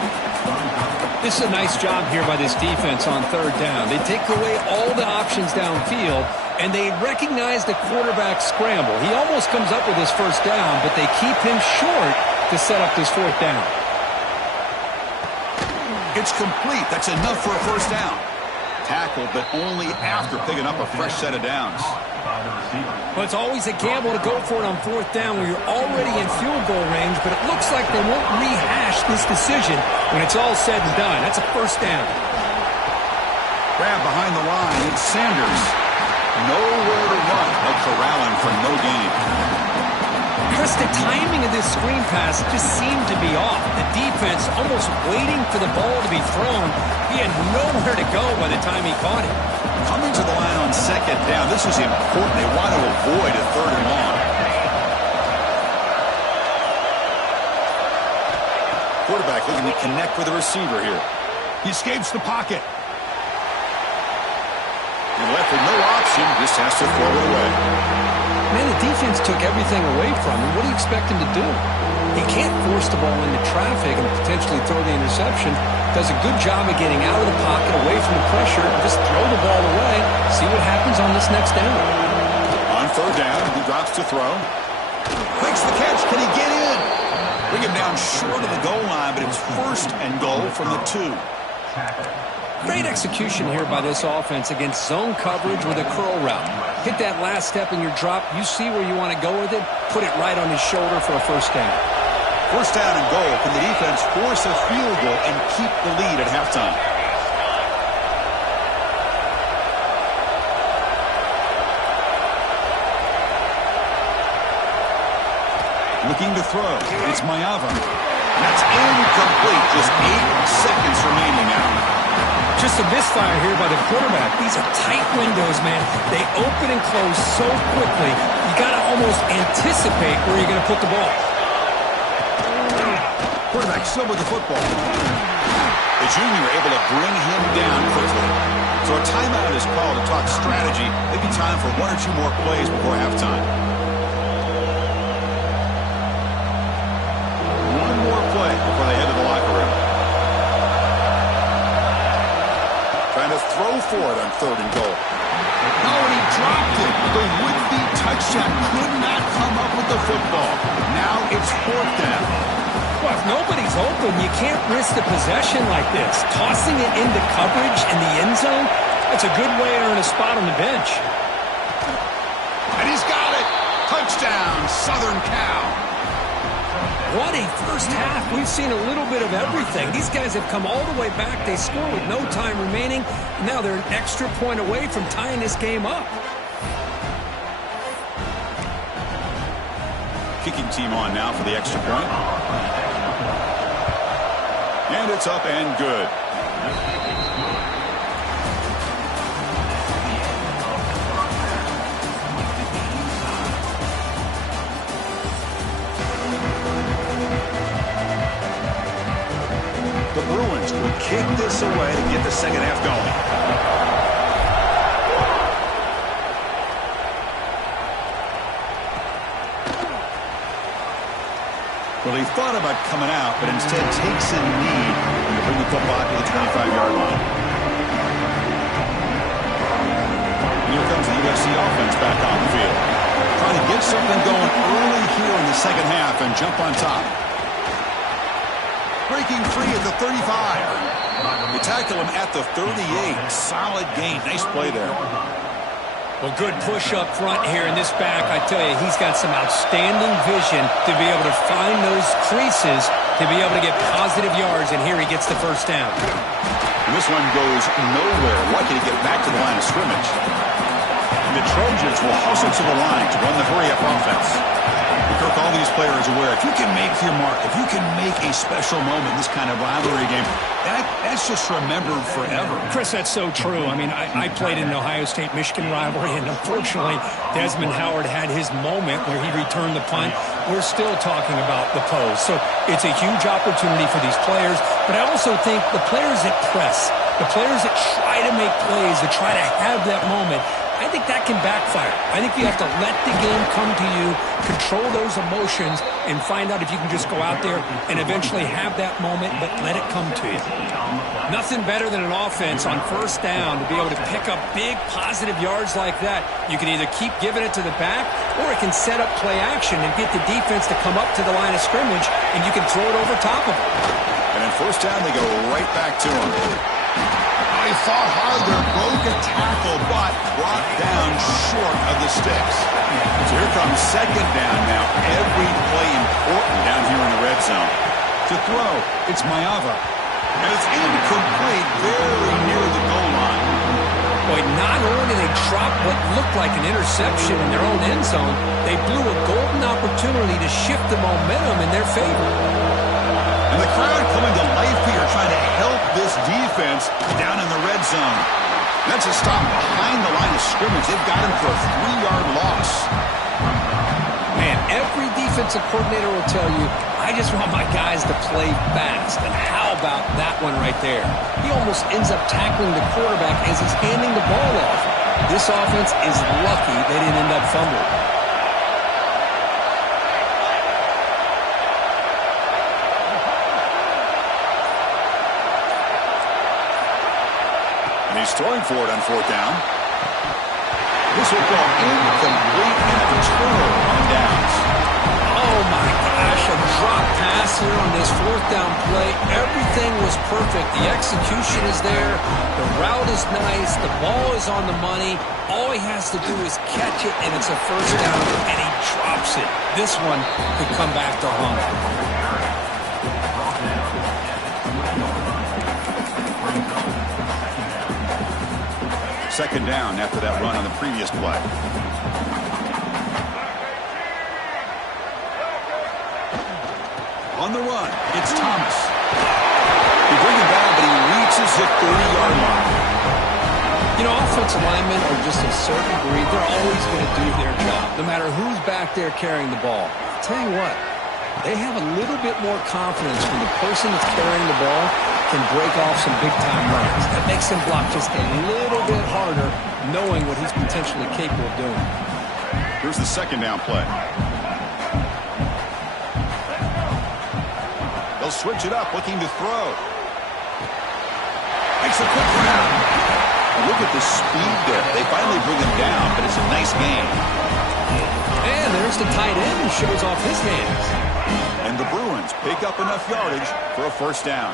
This is a nice job here by this defense on third down. They take away all the options downfield, and they recognize the quarterback scramble. He almost comes up with his first down, but they keep him short to set up this fourth down. It's complete. That's enough for a first down. Tackled, but only after picking up a fresh set of downs. Well, it's always a gamble to go for it on fourth down when you're already in field goal range, but it looks like they won't rehash this decision when it's all said and done. That's a first down. Grab behind the line. It's Sanders. Nowhere to run. They'll corral him for no gain. Chris, the timing of this screen pass just seemed to be off. The defense almost waiting for the ball to be thrown. He had nowhere to go by the time he caught it. Coming to the line on second down. This is important. They want to avoid a third and long. Quarterback looking to connect with the receiver here. He escapes the pocket. And left with no option. Just has to throw it away. Man, the defense took everything away from him. What do you expect him to do? He can't force the ball into traffic and potentially throw the interception. Does a good job of getting out of the pocket, away from the pressure, and just throw the ball away. See what happens on this next down. On third down, he drops to throw. Makes the catch. Can he get in? Bring him down short of the goal line, but it's first and goal from the 2. Great execution here by this offense against zone coverage with a curl route. Hit that last step in your drop. You see where you want to go with it. Put it right on his shoulder for a first down. First down and goal. Can the defense force a field goal and keep the lead at halftime? Looking to throw. It's Maiava. That's incomplete. Just 8 seconds remaining now. Just a misfire here by the quarterback. These are tight windows, man. They open and close so quickly. You got to almost anticipate where you're going to put the ball. Quarterback still with the football. The junior able to bring him down quickly. So a timeout is called to talk strategy. Maybe time for one or two more plays before halftime. One more play before they head to the locker room. Trying to throw for it on 3rd and goal. Oh, and he dropped it. The would-be touchdown could not come up with the football. Now it's 4th down. Well, if nobody's open, you can't risk the possession like this. Tossing it into coverage in the end zone, that's a good way to earn a spot on the bench. And he's got it. Touchdown, Southern Cal. What a first half. We've seen a little bit of everything. These guys have come all the way back. They score with no time remaining. Now they're an extra point away from tying this game up. Kicking team on now for the extra point. And it's up and good. The Bruins will kick this away to get the second half going. Well, he thought about coming out, but instead takes a knee to bring the football to the 25-yard line. And here comes the USC offense back on the field. Trying to get something going early here in the second half and jump on top. Breaking free at the 35. You tackle him at the 38. Solid gain. Nice play there. Well, good push up front here in this back. I tell you, he's got some outstanding vision to be able to find those creases, to be able to get positive yards, and here he gets the first down. And this one goes nowhere. Lucky to get back to the line of scrimmage. And the Trojans will hustle to the line to run the hurry-up offense. Kirk, all these players aware, if you can make your mark, if you can make a special moment in this kind of rivalry game, that's just remembered forever. Chris, that's so true. I mean, I played in an Ohio State-Michigan rivalry, and unfortunately, Desmond Howard had his moment where he returned the punt. We're still talking about the pose. So it's a huge opportunity for these players, but I also think the players that press, the players that try to make plays, that try to have that moment, I think that can backfire. I think you have to let the game come to you, control those emotions, and find out if you can just go out there and eventually have that moment, but let it come to you. Nothing better than an offense on first down to be able to pick up big positive yards like that. You can either keep giving it to the back, or it can set up play action and get the defense to come up to the line of scrimmage, and you can throw it over top of them. And in first down, they go right back to him. He fought hard there, broke a tackle, but brought down short of the sticks. So here comes second down now. Every play important down here in the red zone. To throw, it's Maeva. And it's incomplete, very near the goal line. Boy, not only did they drop what looked like an interception in their own end zone, they blew a golden opportunity to shift the momentum in their favor. And the crowd coming to life here, trying to help this defense down in the red zone. That's a stop behind the line of scrimmage. They've got him for a 3-yard loss. Man, every defensive coordinator will tell you, I just want my guys to play fast. And how about that one right there? He almost ends up tackling the quarterback as he's handing the ball off. This offense is lucky they didn't end up fumbling. He's throwing for it on fourth down. This will go incomplete and a turnover on downs. Oh my gosh, a drop pass here on this fourth down play. Everything was perfect. The execution is there. The route is nice. The ball is on the money. All he has to do is catch it, and it's a first down, and he drops it. This one could come back to haunt him. Second down after that run on the previous play. On the run, it's Thomas. He brings it down, but he reaches the 30-yard line. You know, offensive linemen are just a certain breed. They're always going to do their job, no matter who's back there carrying the ball. I'll tell you what, they have a little bit more confidence when the person that's carrying the ball can break off some big-time runs. That makes him block just a little bit harder, knowing what he's potentially capable of doing. Here's the second down play. They'll switch it up, looking to throw. Makes a quick grab. Look at the speed there. They finally bring him down, but it's a nice gain. And there's the tight end who shows off his hands. And the Bruins pick up enough yardage for a first down.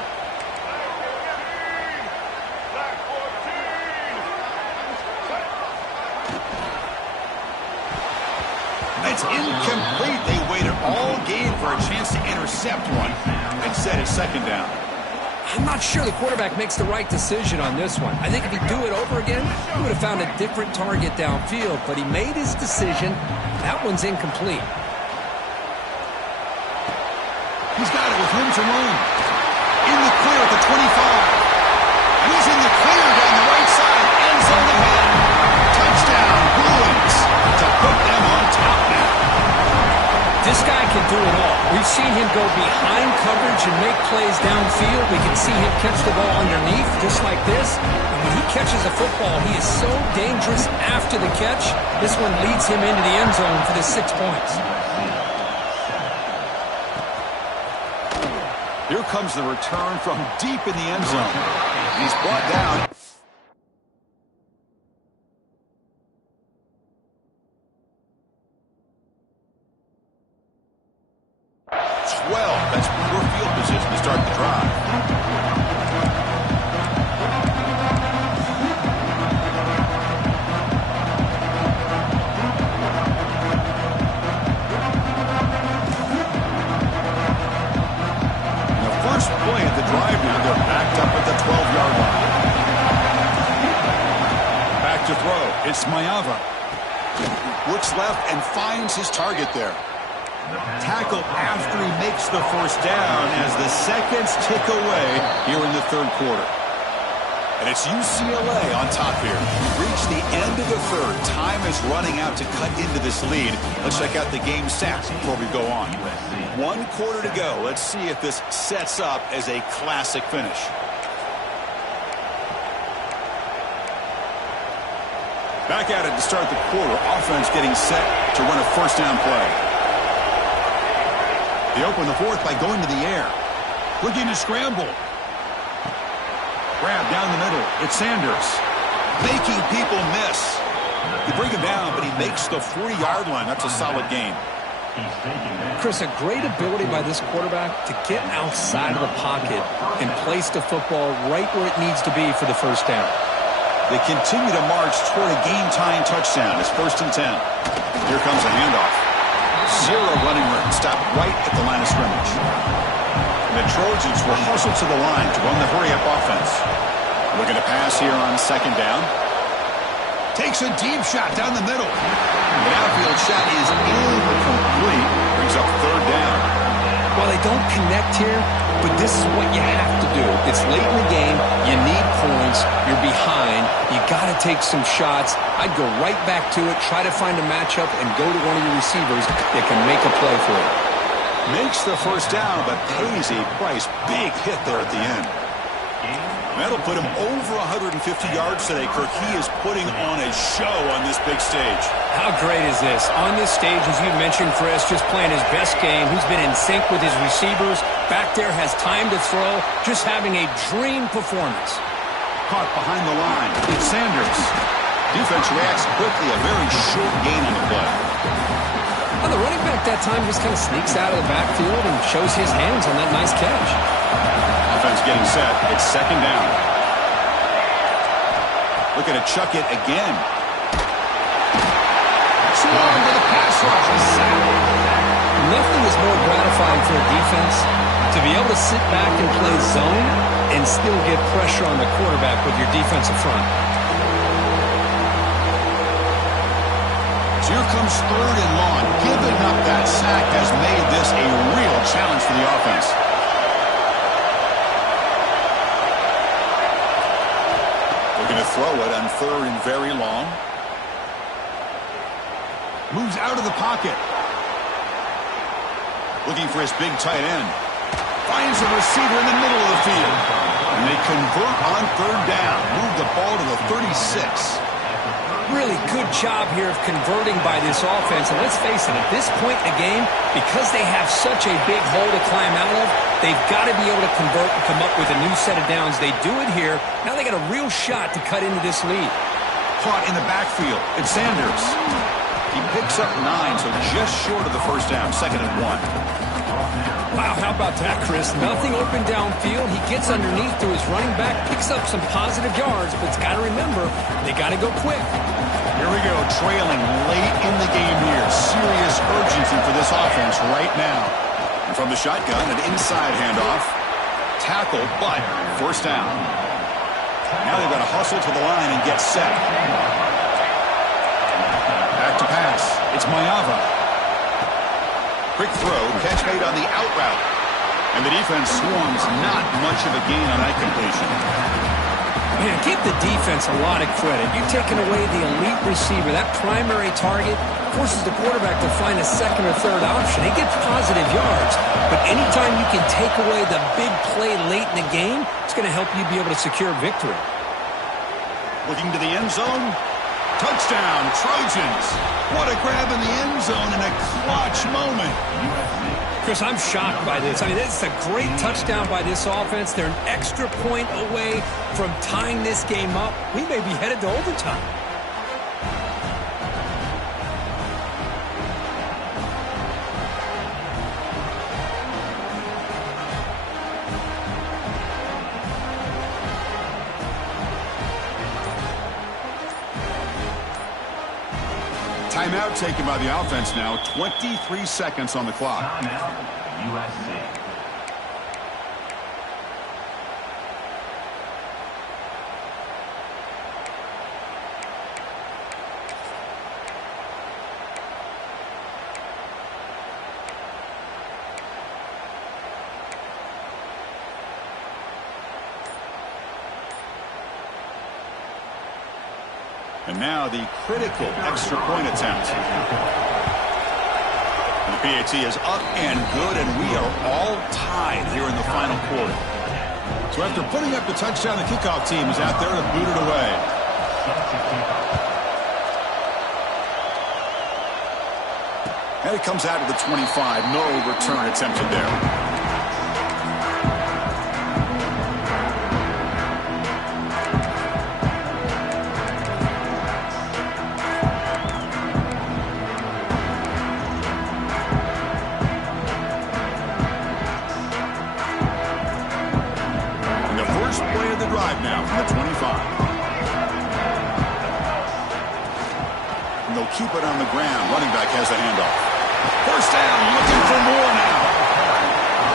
It's incomplete. They waited all game for a chance to intercept one. Instead, it's second down. I'm not sure the quarterback makes the right decision on this one. I think if he'd do it over again, he would have found a different target downfield. But he made his decision. That one's incomplete. He's got it with room to run. In the clear at the 25. And he's in the clear down the right side. End zone ahead. Touchdown, Bruins, to put them on top now. This guy can do it all. We've seen him go behind coverage and make plays downfield. We can see him catch the ball underneath just like this. And when he catches a football, he is so dangerous after the catch. This one leads him into the end zone for the 6 points. Here comes the return from deep in the end zone. He's brought down. 12. That's poor field position to start the drive. The first play at the drive now, they're backed up at the 12-yard line. Back to throw. It's Mayava. Looks left and finds his target there. Tackle after he makes the first down as the seconds tick away here in the third quarter. And it's UCLA on top here. We've reached the end of the third. Time is running out to cut into this lead. Let's check out the game stats before we go on. 1 quarter to go. Let's see if this sets up as a classic finish. Back at it to start the quarter. Offense getting set to run a first down play. They open the fourth by going to the air. Looking to scramble. Grab down the middle. It's Sanders. Making people miss. They bring him down, but he makes the 40-yard line. That's a solid gain. Chris, a great ability by this quarterback to get outside of the pocket and place the football right where it needs to be for the first down. They continue to march toward a game-tying touchdown. It's 1st and 10. Here comes a handoff. Zero running room. Stopped right at the line of scrimmage. And the Trojans will hustle to the line to run the hurry-up offense. Looking to pass here on second down. Takes a deep shot down the middle. The outfield shot is incomplete. Brings up third down. Well, they don't connect here, but this is what you have to do. It's late in the game. You need points. You're behind. You got to take some shots. I'd go right back to it, try to find a matchup, and go to one of your receivers that can make a play for you. Makes the first down, but pays a price. Big hit there at the end. That'll put him over 150 yards today, Kirk. He is putting on a show on this big stage. How great is this? On this stage, as you mentioned, Chris, just playing his best game. He's been in sync with his receivers. Back there has time to throw. Just having a dream performance. Caught behind the line. It's Sanders. Defense reacts quickly. A very short gain on the play. Well, the running back that time just kind of sneaks out of the backfield and shows his hands on that nice catch. Offense getting set. It's second down. Looking to chuck it again. Swung to the pass rush. Nothing is more gratifying for a defense to be able to sit back and play zone and still get pressure on the quarterback with your defensive front. So here comes third and long. Giving up that sack has made this a real challenge for the offense. it on 3rd and very long. Moves out of the pocket. Looking for his big tight end. Finds a receiver in the middle of the field. And they convert on 3rd down. Move the ball to the 36. Really good job here of converting by this offense. And let's face it, at this point in the game, because they have such a big hole to climb out of, they've got to be able to convert and come up with a new set of downs. They do it here. Now they got a real shot to cut into this lead. Caught in the backfield. It's Sanders. He picks up 9, so just short of the first down. 2nd and 1. Wow, how about that, Chris? Nothing open downfield. He gets underneath to his running back, picks up some positive yards, but it's got to remember, they got to go quick. Here we go, trailing late in the game here. Serious urgency for this offense right now. And from the shotgun, an inside handoff. Tackle, but first down. Now they've got to hustle to the line and get set. Back to pass. It's Mayava. Quick throw, catch made on the out route. And the defense swarms, not much of a gain on that completion. Man, give the defense a lot of credit. You're taking away the elite receiver. That primary target forces the quarterback to find a 2nd or 3rd option. He gets positive yards, but anytime you can take away the big play late in the game, it's going to help you be able to secure victory. Looking to the end zone. Touchdown, Trojans. What a grab in the end zone in a clutch moment. Chris, I'm shocked by this. I mean, this is a great touchdown by this offense. They're an extra point away from tying this game up. We may be headed to overtime. Timeout taken by the offense now. 23 seconds on the clock. Timeout, USC. And now the critical extra point attempt. And the PAT is up and good, and we are all tied here in the final quarter. So after putting up the touchdown, the kickoff team is out there to boot it away. And it comes out to the 25. No return attempted there. Now from the 25. And they'll keep it on the ground. Running back has the handoff. First down, looking for more now.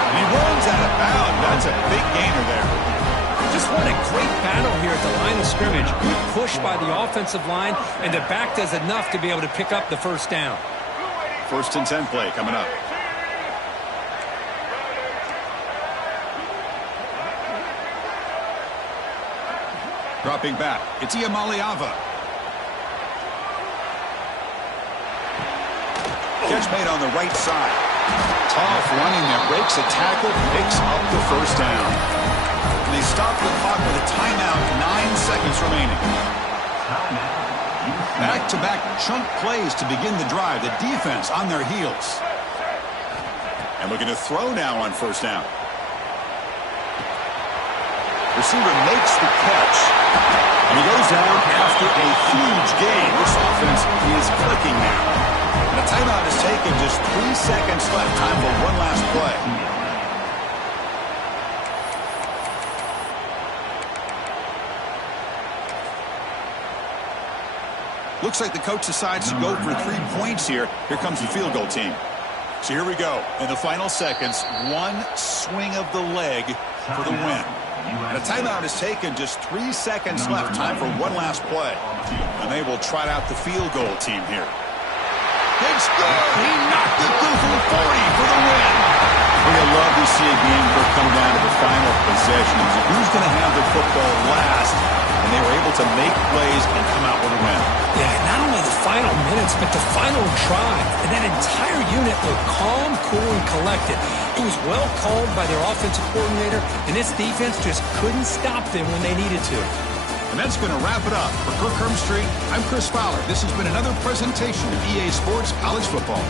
And he runs out of bounds. That's a big gainer there. Just what a great battle here at the line of scrimmage. Good push by the offensive line, and the back does enough to be able to pick up the first down. 1st and 10 play coming up. Dropping back, it's Iamaleava. Catch made on the right side. Tough running that breaks a tackle, picks up the first down. And they stop the clock with a timeout, 9 seconds remaining. Back-to-back chunk plays to begin the drive. The defense on their heels. And looking to throw now on first down. Receiver makes the catch. And he goes down after a huge gain. This offense is clicking now. And a timeout is taken. Just 3 seconds left. Time for one last play. Looks like the coach decides to go for 3 points here. Here comes the field goal team. So here we go. In the final seconds, one swing of the leg for the win. And a timeout is taken. Just 3 seconds left. Time for one last play. And they will trot out the field goal team here. It's good. He knocked it through from 40 for the win. We're going to love to see a game come down to the final possessions. Who's going to have the football last? and they were able to make plays and come out with a win. Yeah, not only the final minutes, but the final drive. And that entire unit looked calm, cool, and collected. It was well called by their offensive coordinator, and this defense just couldn't stop them when they needed to. And that's going to wrap it up. For Kirk Street, I'm Chris Fowler. This has been another presentation of EA Sports College Football.